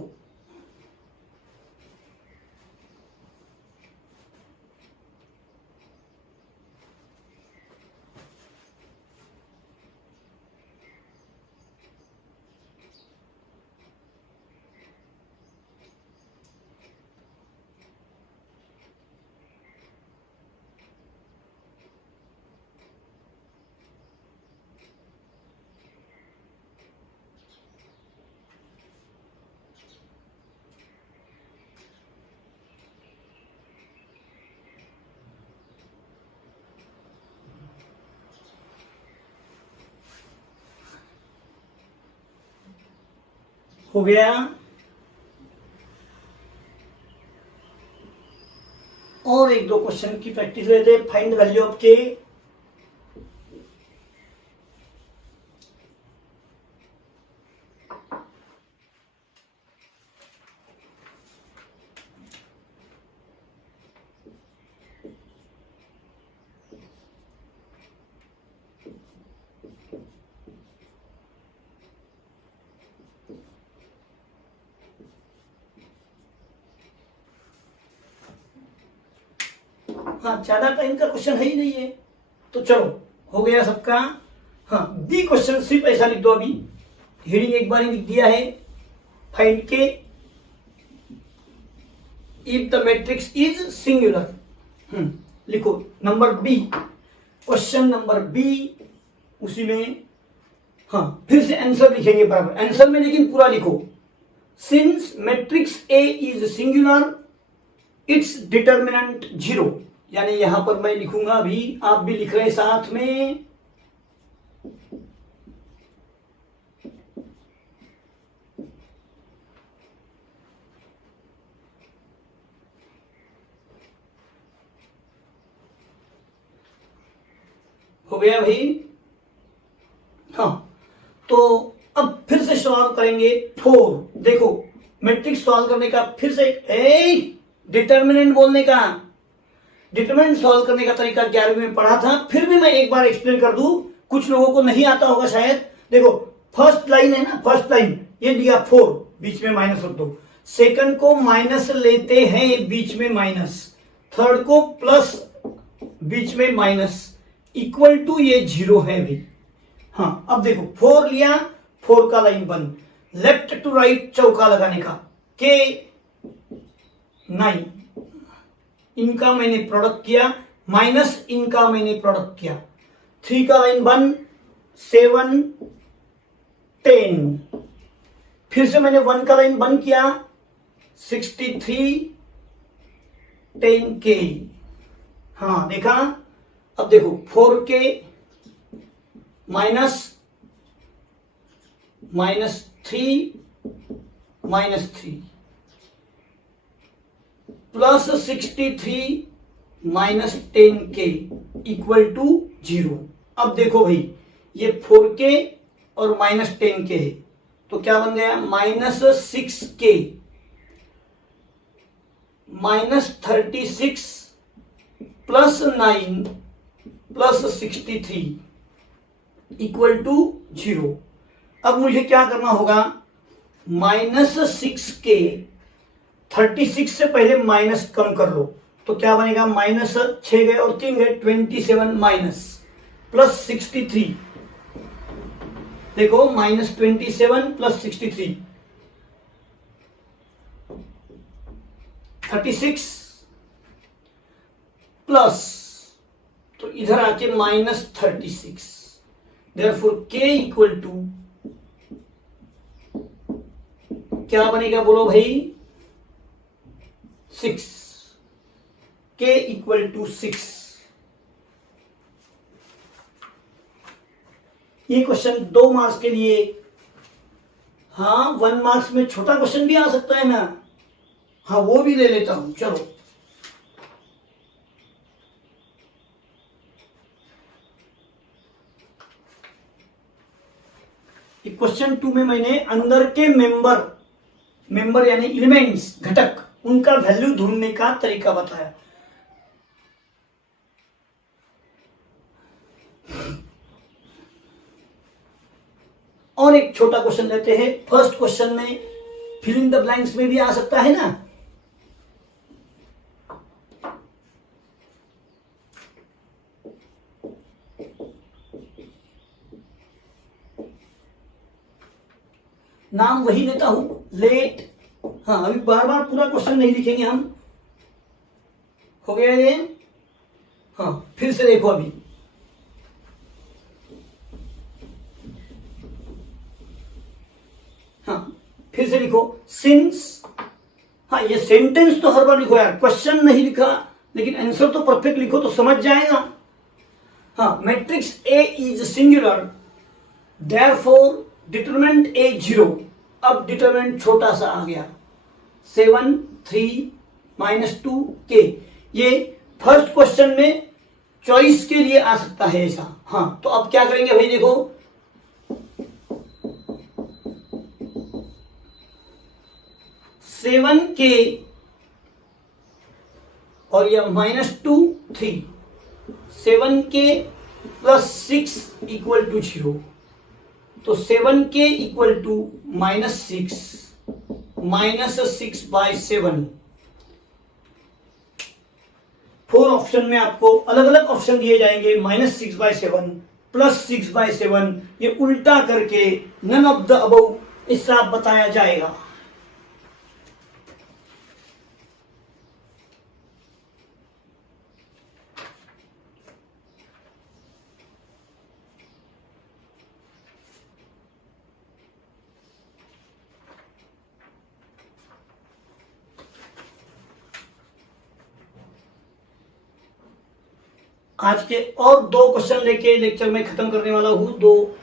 हो गया। और एक दो क्वेश्चन की प्रैक्टिस लेते। फाइंड वैल्यू ऑफ के। हाँ, ज्यादा टाइम का क्वेश्चन है ही नहीं है, तो चलो हो गया सबका। हाँ, बी क्वेश्चन सिर्फ ऐसा लिख दो, अभी हेडिंग एक बार ही लिख दिया है। Find K if the matrix is singular. लिखो number B, question number B, उसी में हाँ फिर से आंसर लिखेंगे बराबर आंसर में, लेकिन पूरा लिखो। Since matrix A is singular its determinant 0। यानी यहां पर मैं लिखूंगा, अभी आप भी लिख रहे साथ में। हो गया भाई। हाँ, तो अब फिर से सॉल्व करेंगे 4। देखो मैट्रिक्स सॉल्व करने का फिर से डिटर्मिनेंट बोलने का, डिटरमिनेंट सॉल्व करने का तरीका 11वीं में पढ़ा था, फिर भी मैं एक बार एक्सप्लेन कर दूं, कुछ लोगों को नहीं आता होगा शायद। देखो फर्स्ट लाइन है ना, फर्स्ट लाइन ये दिया 4, बीच में माइनस रख दो। सेकंड को माइनस लेते हैं, बीच में माइनस। थर्ड को प्लस, बीच में माइनस, इक्वल टू ये 0 है भी। हाँ, अब देखो 4 लिया, 4 का लाइन बन, लेफ्ट टू राइट चौका लगाने का। के 9 इनका मैंने प्रोडक्ट किया, माइनस इनका मैंने प्रोडक्ट किया। 3 का लाइन बन, 7 10, फिर से मैंने 1 का लाइन बन किया, 63 10 के। हाँ देखा। अब देखो 4 के -3 -3 प्लस 63 -10 के इक्वल टू 0। अब देखो भाई ये 4 के और -10 के है, तो क्या बन गया, -6 के -36 प्लस 9 प्लस 63 इक्वल टू 0। अब मुझे क्या करना होगा, -6 के 36 से पहले माइनस कम कर लो, तो क्या बनेगा, -6 गए और 3 गए, 27 माइनस प्लस 63, देखो -27 प्लस 63 36 प्लस, तो इधर आके -36, देयरफॉर k इक्वल टू क्या बनेगा बोलो भाई, 6, k इक्वल टू 6। ये क्वेश्चन 2 मार्क्स के लिए, हाँ 1 मार्क्स में छोटा क्वेश्चन भी आ सकता है ना, हाँ वो भी ले लेता हूं, चलो। क्वेश्चन 2 में मैंने अंदर के मेंबर यानी एलिमेंट्स, घटक, उनका वैल्यू ढूंढने का तरीका बताया। और एक छोटा क्वेश्चन लेते हैं। फर्स्ट क्वेश्चन में फिल इन द ब्लैंक्स में भी आ सकता है ना, नाम वही लेता हूं, लेट। हाँ अभी बार बार पूरा क्वेश्चन नहीं लिखेंगे हम, हो गया ये। हाँ फिर से देखो अभी, हाँ फिर से लिखो, सिंस। हाँ ये सेंटेंस तो हर बार लिखो यार, क्वेश्चन नहीं लिखा लेकिन आंसर तो परफेक्ट लिखो तो समझ जाएगा। हाँ matrix A is singular, therefore determinant A 0। अब डिटरमिनेंट छोटा सा आ गया, 7 3 -2 k। ये फर्स्ट क्वेश्चन में चॉइस के लिए आ सकता है ऐसा। हाँ तो अब क्या करेंगे भाई, देखो 7k और यह -2 3, 7k प्लस 6 इक्वल टू 0, तो 7k इक्वल टू -6 -6/7। 4 ऑप्शन में आपको अलग अलग ऑप्शन दिए जाएंगे, -6/7 प्लस 6/7, ये उल्टा करके नन ऑफ द अबव इससे आप बताया जाएगा। आज के और 2 क्वेश्चन लेके लेक्चर में खत्म करने वाला हूं। दो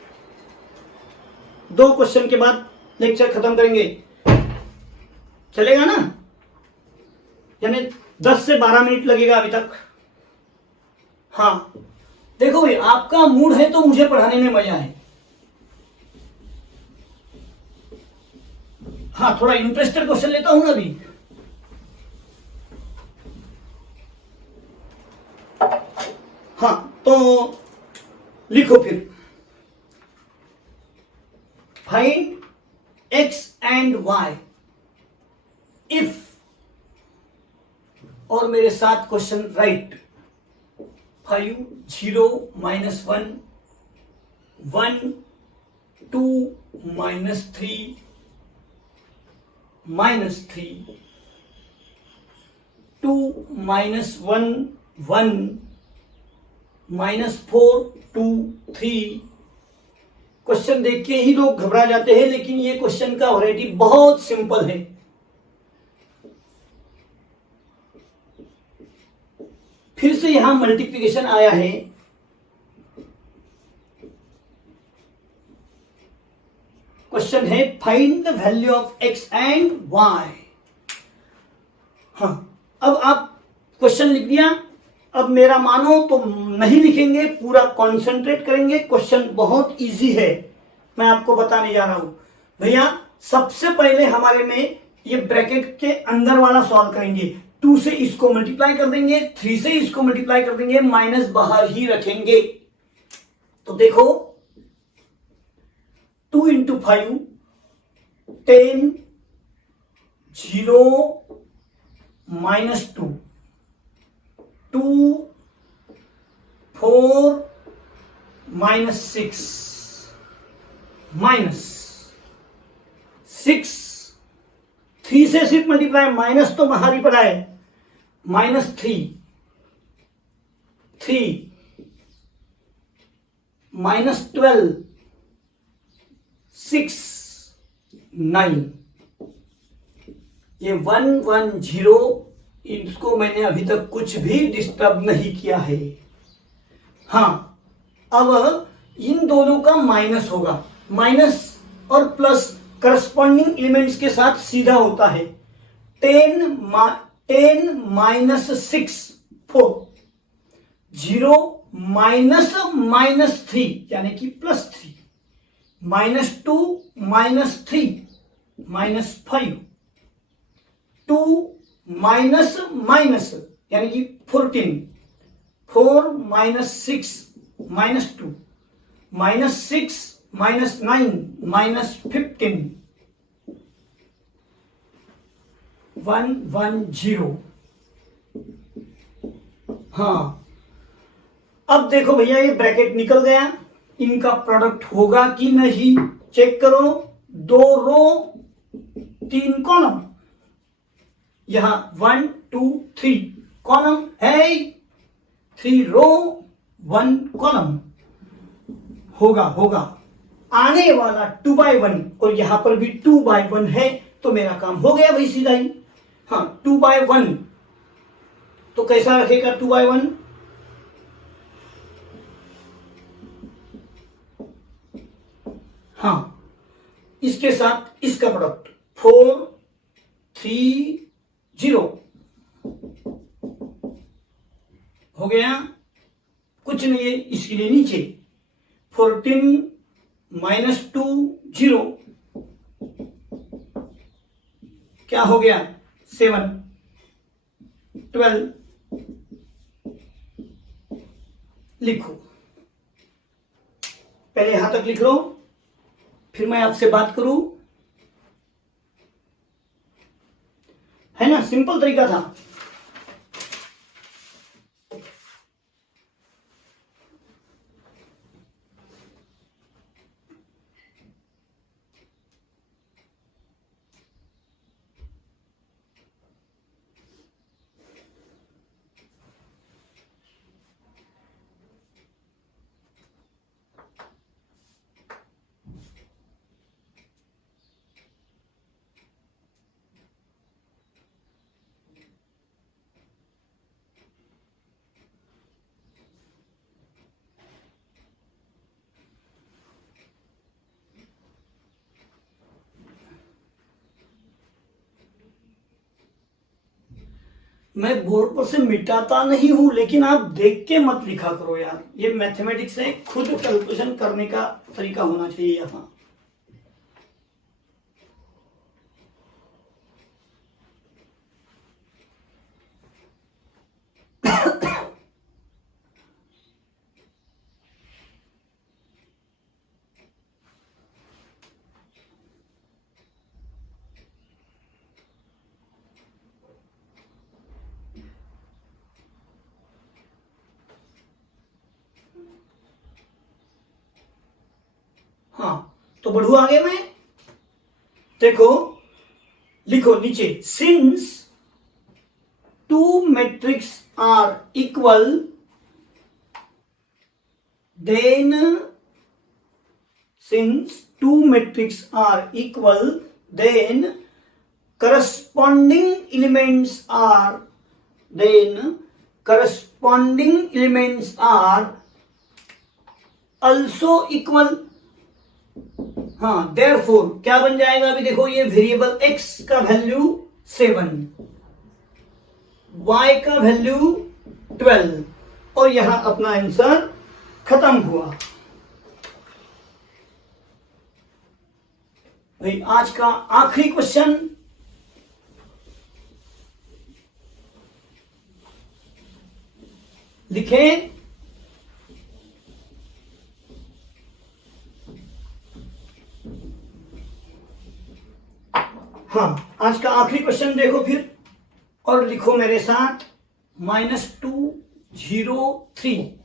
क्वेश्चन के बाद लेक्चर खत्म करेंगे, चलेगा ना? यानी 10 से 12 मिनट लगेगा अभी तक। हाँ देखो भाई, आपका मूड है तो मुझे पढ़ाने में मजा है। हाँ थोड़ा इंटरेस्टेड क्वेश्चन लेता हूं ना अभी। हाँ तो लिखो फिर, find x and y if, और मेरे साथ क्वेश्चन राइट। 5 0 -1 1 2 -3 -3 2 -1 1 -4 2 3। क्वेश्चन देख के ही लोग घबरा जाते हैं, लेकिन ये क्वेश्चन का वैरायटी बहुत सिंपल है। फिर से यहां मल्टीप्लिकेशन आया है, क्वेश्चन है find the value of x and y। हाँ अब आप क्वेश्चन लिख दिया, अब मेरा मानो तो नहीं लिखेंगे, पूरा कंसंट्रेट करेंगे। क्वेश्चन बहुत इजी है, मैं आपको बताने जा रहा हूं भैया। सबसे पहले हमारे में ये ब्रैकेट के अंदर वाला सॉल्व करेंगे, 2 से इसको मल्टीप्लाई कर देंगे, 3 से इसको मल्टीप्लाई कर देंगे, माइनस बाहर ही रखेंगे। तो देखो 2 इंटू 5 10, 0 -2, 2 4 -6 -6, 3 से सिर्फ मल्टीप्लाई, माइनस तो बाहर ही पड़ा है, -3, 3 -12, 6 9। ये 1 1 0, इसको मैंने अभी तक कुछ भी डिस्टर्ब नहीं किया है। हाँ, अब इन दोनों का माइनस होगा, माइनस और प्लस करस्पॉन्डिंग एलिमेंट्स के साथ सीधा होता है। 10 -6 4, 0 -3 यानी कि +3, -2 -3 -5, 2 माइनस यानी कि 14, 4 -6 -2, -6 -9 -15, 1 1 0। हाँ, अब देखो भैया ये ब्रैकेट निकल गया, इनका प्रोडक्ट होगा कि नहीं चेक करो। 2 रो 3 कॉलम, यहां 1 2 3 कॉलम है, 3 रो 1 कॉलम, होगा आने वाला 2 by 1, और यहां पर भी 2 by 1 है, तो मेरा काम हो गया भाई सीधा ही। हाँ, 2 by 1 तो कैसा रखेगा 2 by 1? हाँ, इसके साथ इसका प्रोडक्ट 4 3 0 हो गया, कुछ नहीं है इसके लिए नीचे 14 -2 0 क्या हो गया 7 12। लिखो, पहले यहां तक लिख लो, फिर मैं आपसे बात करूं, है ना, सिंपल तरीका था। मैं बोर्ड पर से मिटाता नहीं हूं, लेकिन आप देख के मत लिखा करो यार, ये मैथमेटिक्स है, खुद कैलकुलेशन करने का तरीका होना चाहिए यहां। हाँ, तो बढ़ू आगे मैं, देखो लिखो नीचे, since 2 metrics are equal, then since 2 metrics are equal, then corresponding elements are also equal। हाँ, therefore क्या बन जाएगा, अभी देखो ये वेरिएबल x का वैल्यू 7, y का वैल्यू 12, और यहां अपना आंसर खत्म हुआ। भाई आज का आखिरी क्वेश्चन, लिखें। हाँ, आज का आखिरी क्वेश्चन देखो फिर और लिखो मेरे साथ -203।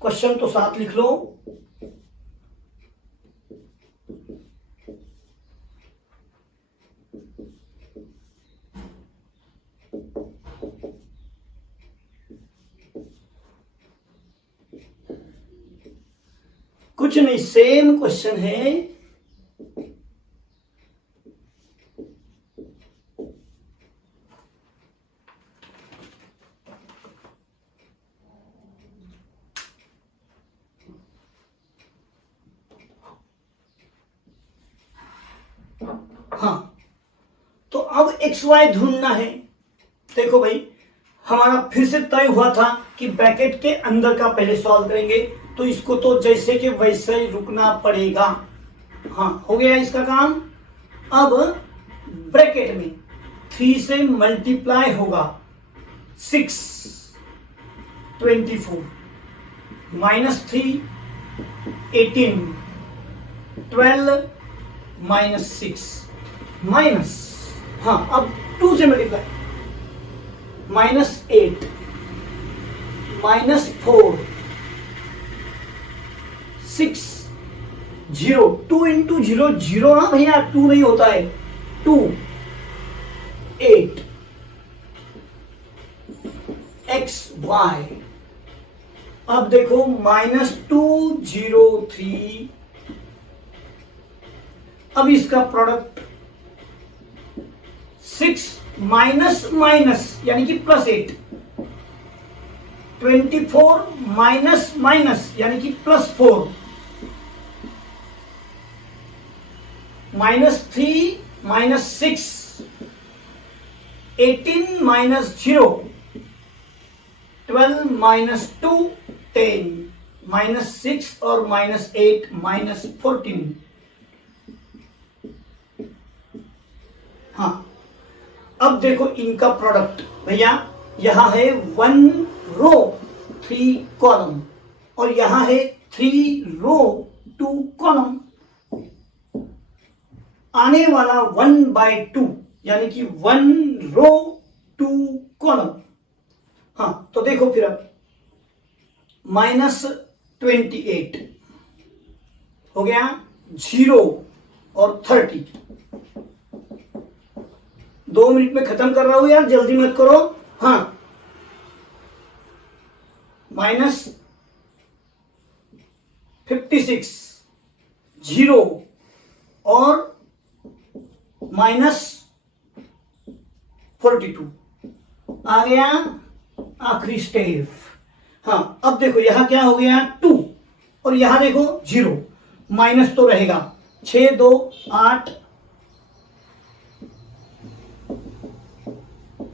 क्वेश्चन तो साथ लिख लो। कुछ नहीं, सेम क्वेश्चन है। हाँ, तो अब एक्स वाई ढूंढना है। देखो भाई, हमारा फिर से तय हुआ था कि ब्रैकेट के अंदर का पहले सॉल्व करेंगे, तो इसको तो जैसे कि वैसे ही रुकना पड़ेगा। हाँ, हो गया इसका काम। अब ब्रैकेट में 3 से मल्टीप्लाई होगा 6, 24 -3 18 12 -6 माइनस, हाँ अब 2 से मल्टीप्लाई -8 -4 6 0 2 इंटू 0 0 ना भैया, 2 नहीं होता है, 2 8 एक्स वाई। अब देखो -203। अब इसका प्रोडक्ट 6 माइनस माइनस यानी कि +8, 24 माइनस माइनस यानी कि +4, -3 -6, 18 -0, 12 -2 10, -6 और -8 -14। हाँ, अब देखो इनका प्रोडक्ट भैया, यहां है 1 रो 3 कॉलम और यहां है 3 रो 2 कॉलम। आने वाला 1/2 यानी कि 1 रो 2 कॉलम। हाँ, तो देखो फिर अब -28 हो गया, 0 और 30। 2 मिनट में खत्म कर रहा हूं यार, जल्दी मत करो। हाँ, -56 0 और -42 आ गया आखिरी स्टेप। हाँ, अब देखो यहां क्या हो गया 2 और यहां देखो 0, माइनस तो रहेगा। 6 2 8।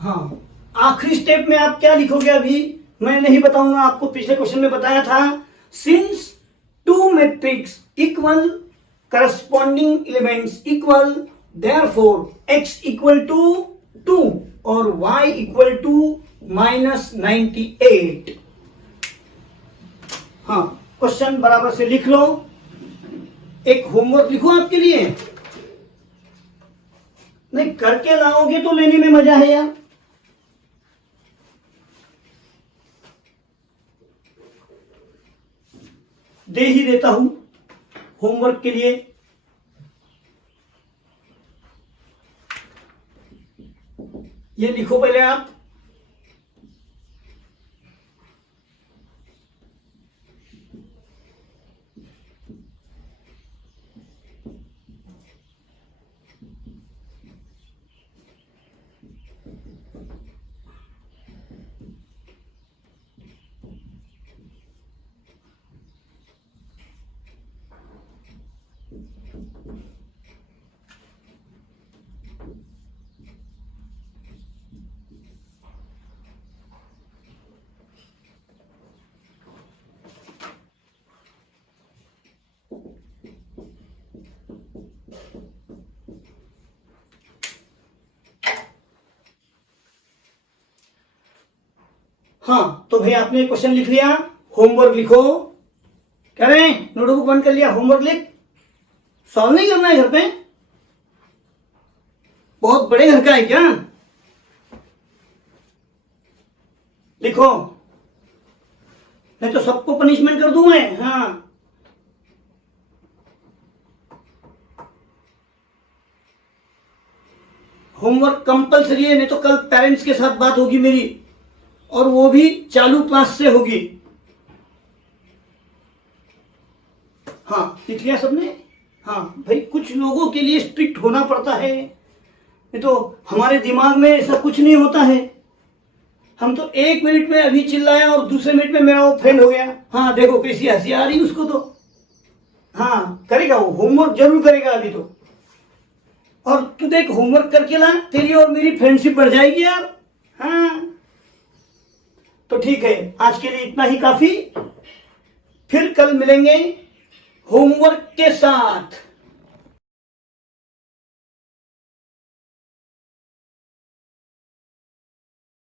हाँ, आखिरी स्टेप में आप क्या लिखोगे अभी मैं नहीं बताऊंगा आपको, पिछले क्वेश्चन में बताया था। Since 2 matrix equal corresponding elements equal, therefore x equal to 2 और y इक्वल टू -98। हाँ, क्वेश्चन बराबर से लिख लो। एक होमवर्क लिखो आपके लिए, नहीं करके लाओगे तो लेने में मजा है यार। दे ही देता हूं होमवर्क के लिए। ये लिखो पहले आप। हाँ, तो भाई आपने क्वेश्चन लिख लिया, होमवर्क लिखो। कह रहे हैं नोटबुक बंद कर लिया, होमवर्क लिख। सॉल्व नहीं करना है घर पे? बहुत बड़े घर का है क्या? लिखो, नहीं तो सबको पनिशमेंट कर दूं मैं। हाँ, होमवर्क कंपलसरी है, नहीं तो कल पेरेंट्स के साथ बात होगी मेरी, और वो भी चालू क्लास से होगी। हाँ, लिख लिया सबने? हाँ भाई, कुछ लोगों के लिए स्ट्रिक्ट होना पड़ता है, नहीं तो हमारे दिमाग में ऐसा कुछ नहीं होता है। हम तो 1 मिनट में अभी चिल्लाया और दूसरे मिनट में मेरा वो फेल हो गया। हाँ देखो कैसी हंसी आ रही उसको तो। हाँ करेगा, वो होमवर्क जरूर करेगा अभी तो। और तू देख, होमवर्क करके ला, तेरी और मेरी फ्रेंडशिप बढ़ जाएगी यार। हाँ तो ठीक है, आज के लिए इतना ही काफी। फिर कल मिलेंगे होमवर्क के साथ।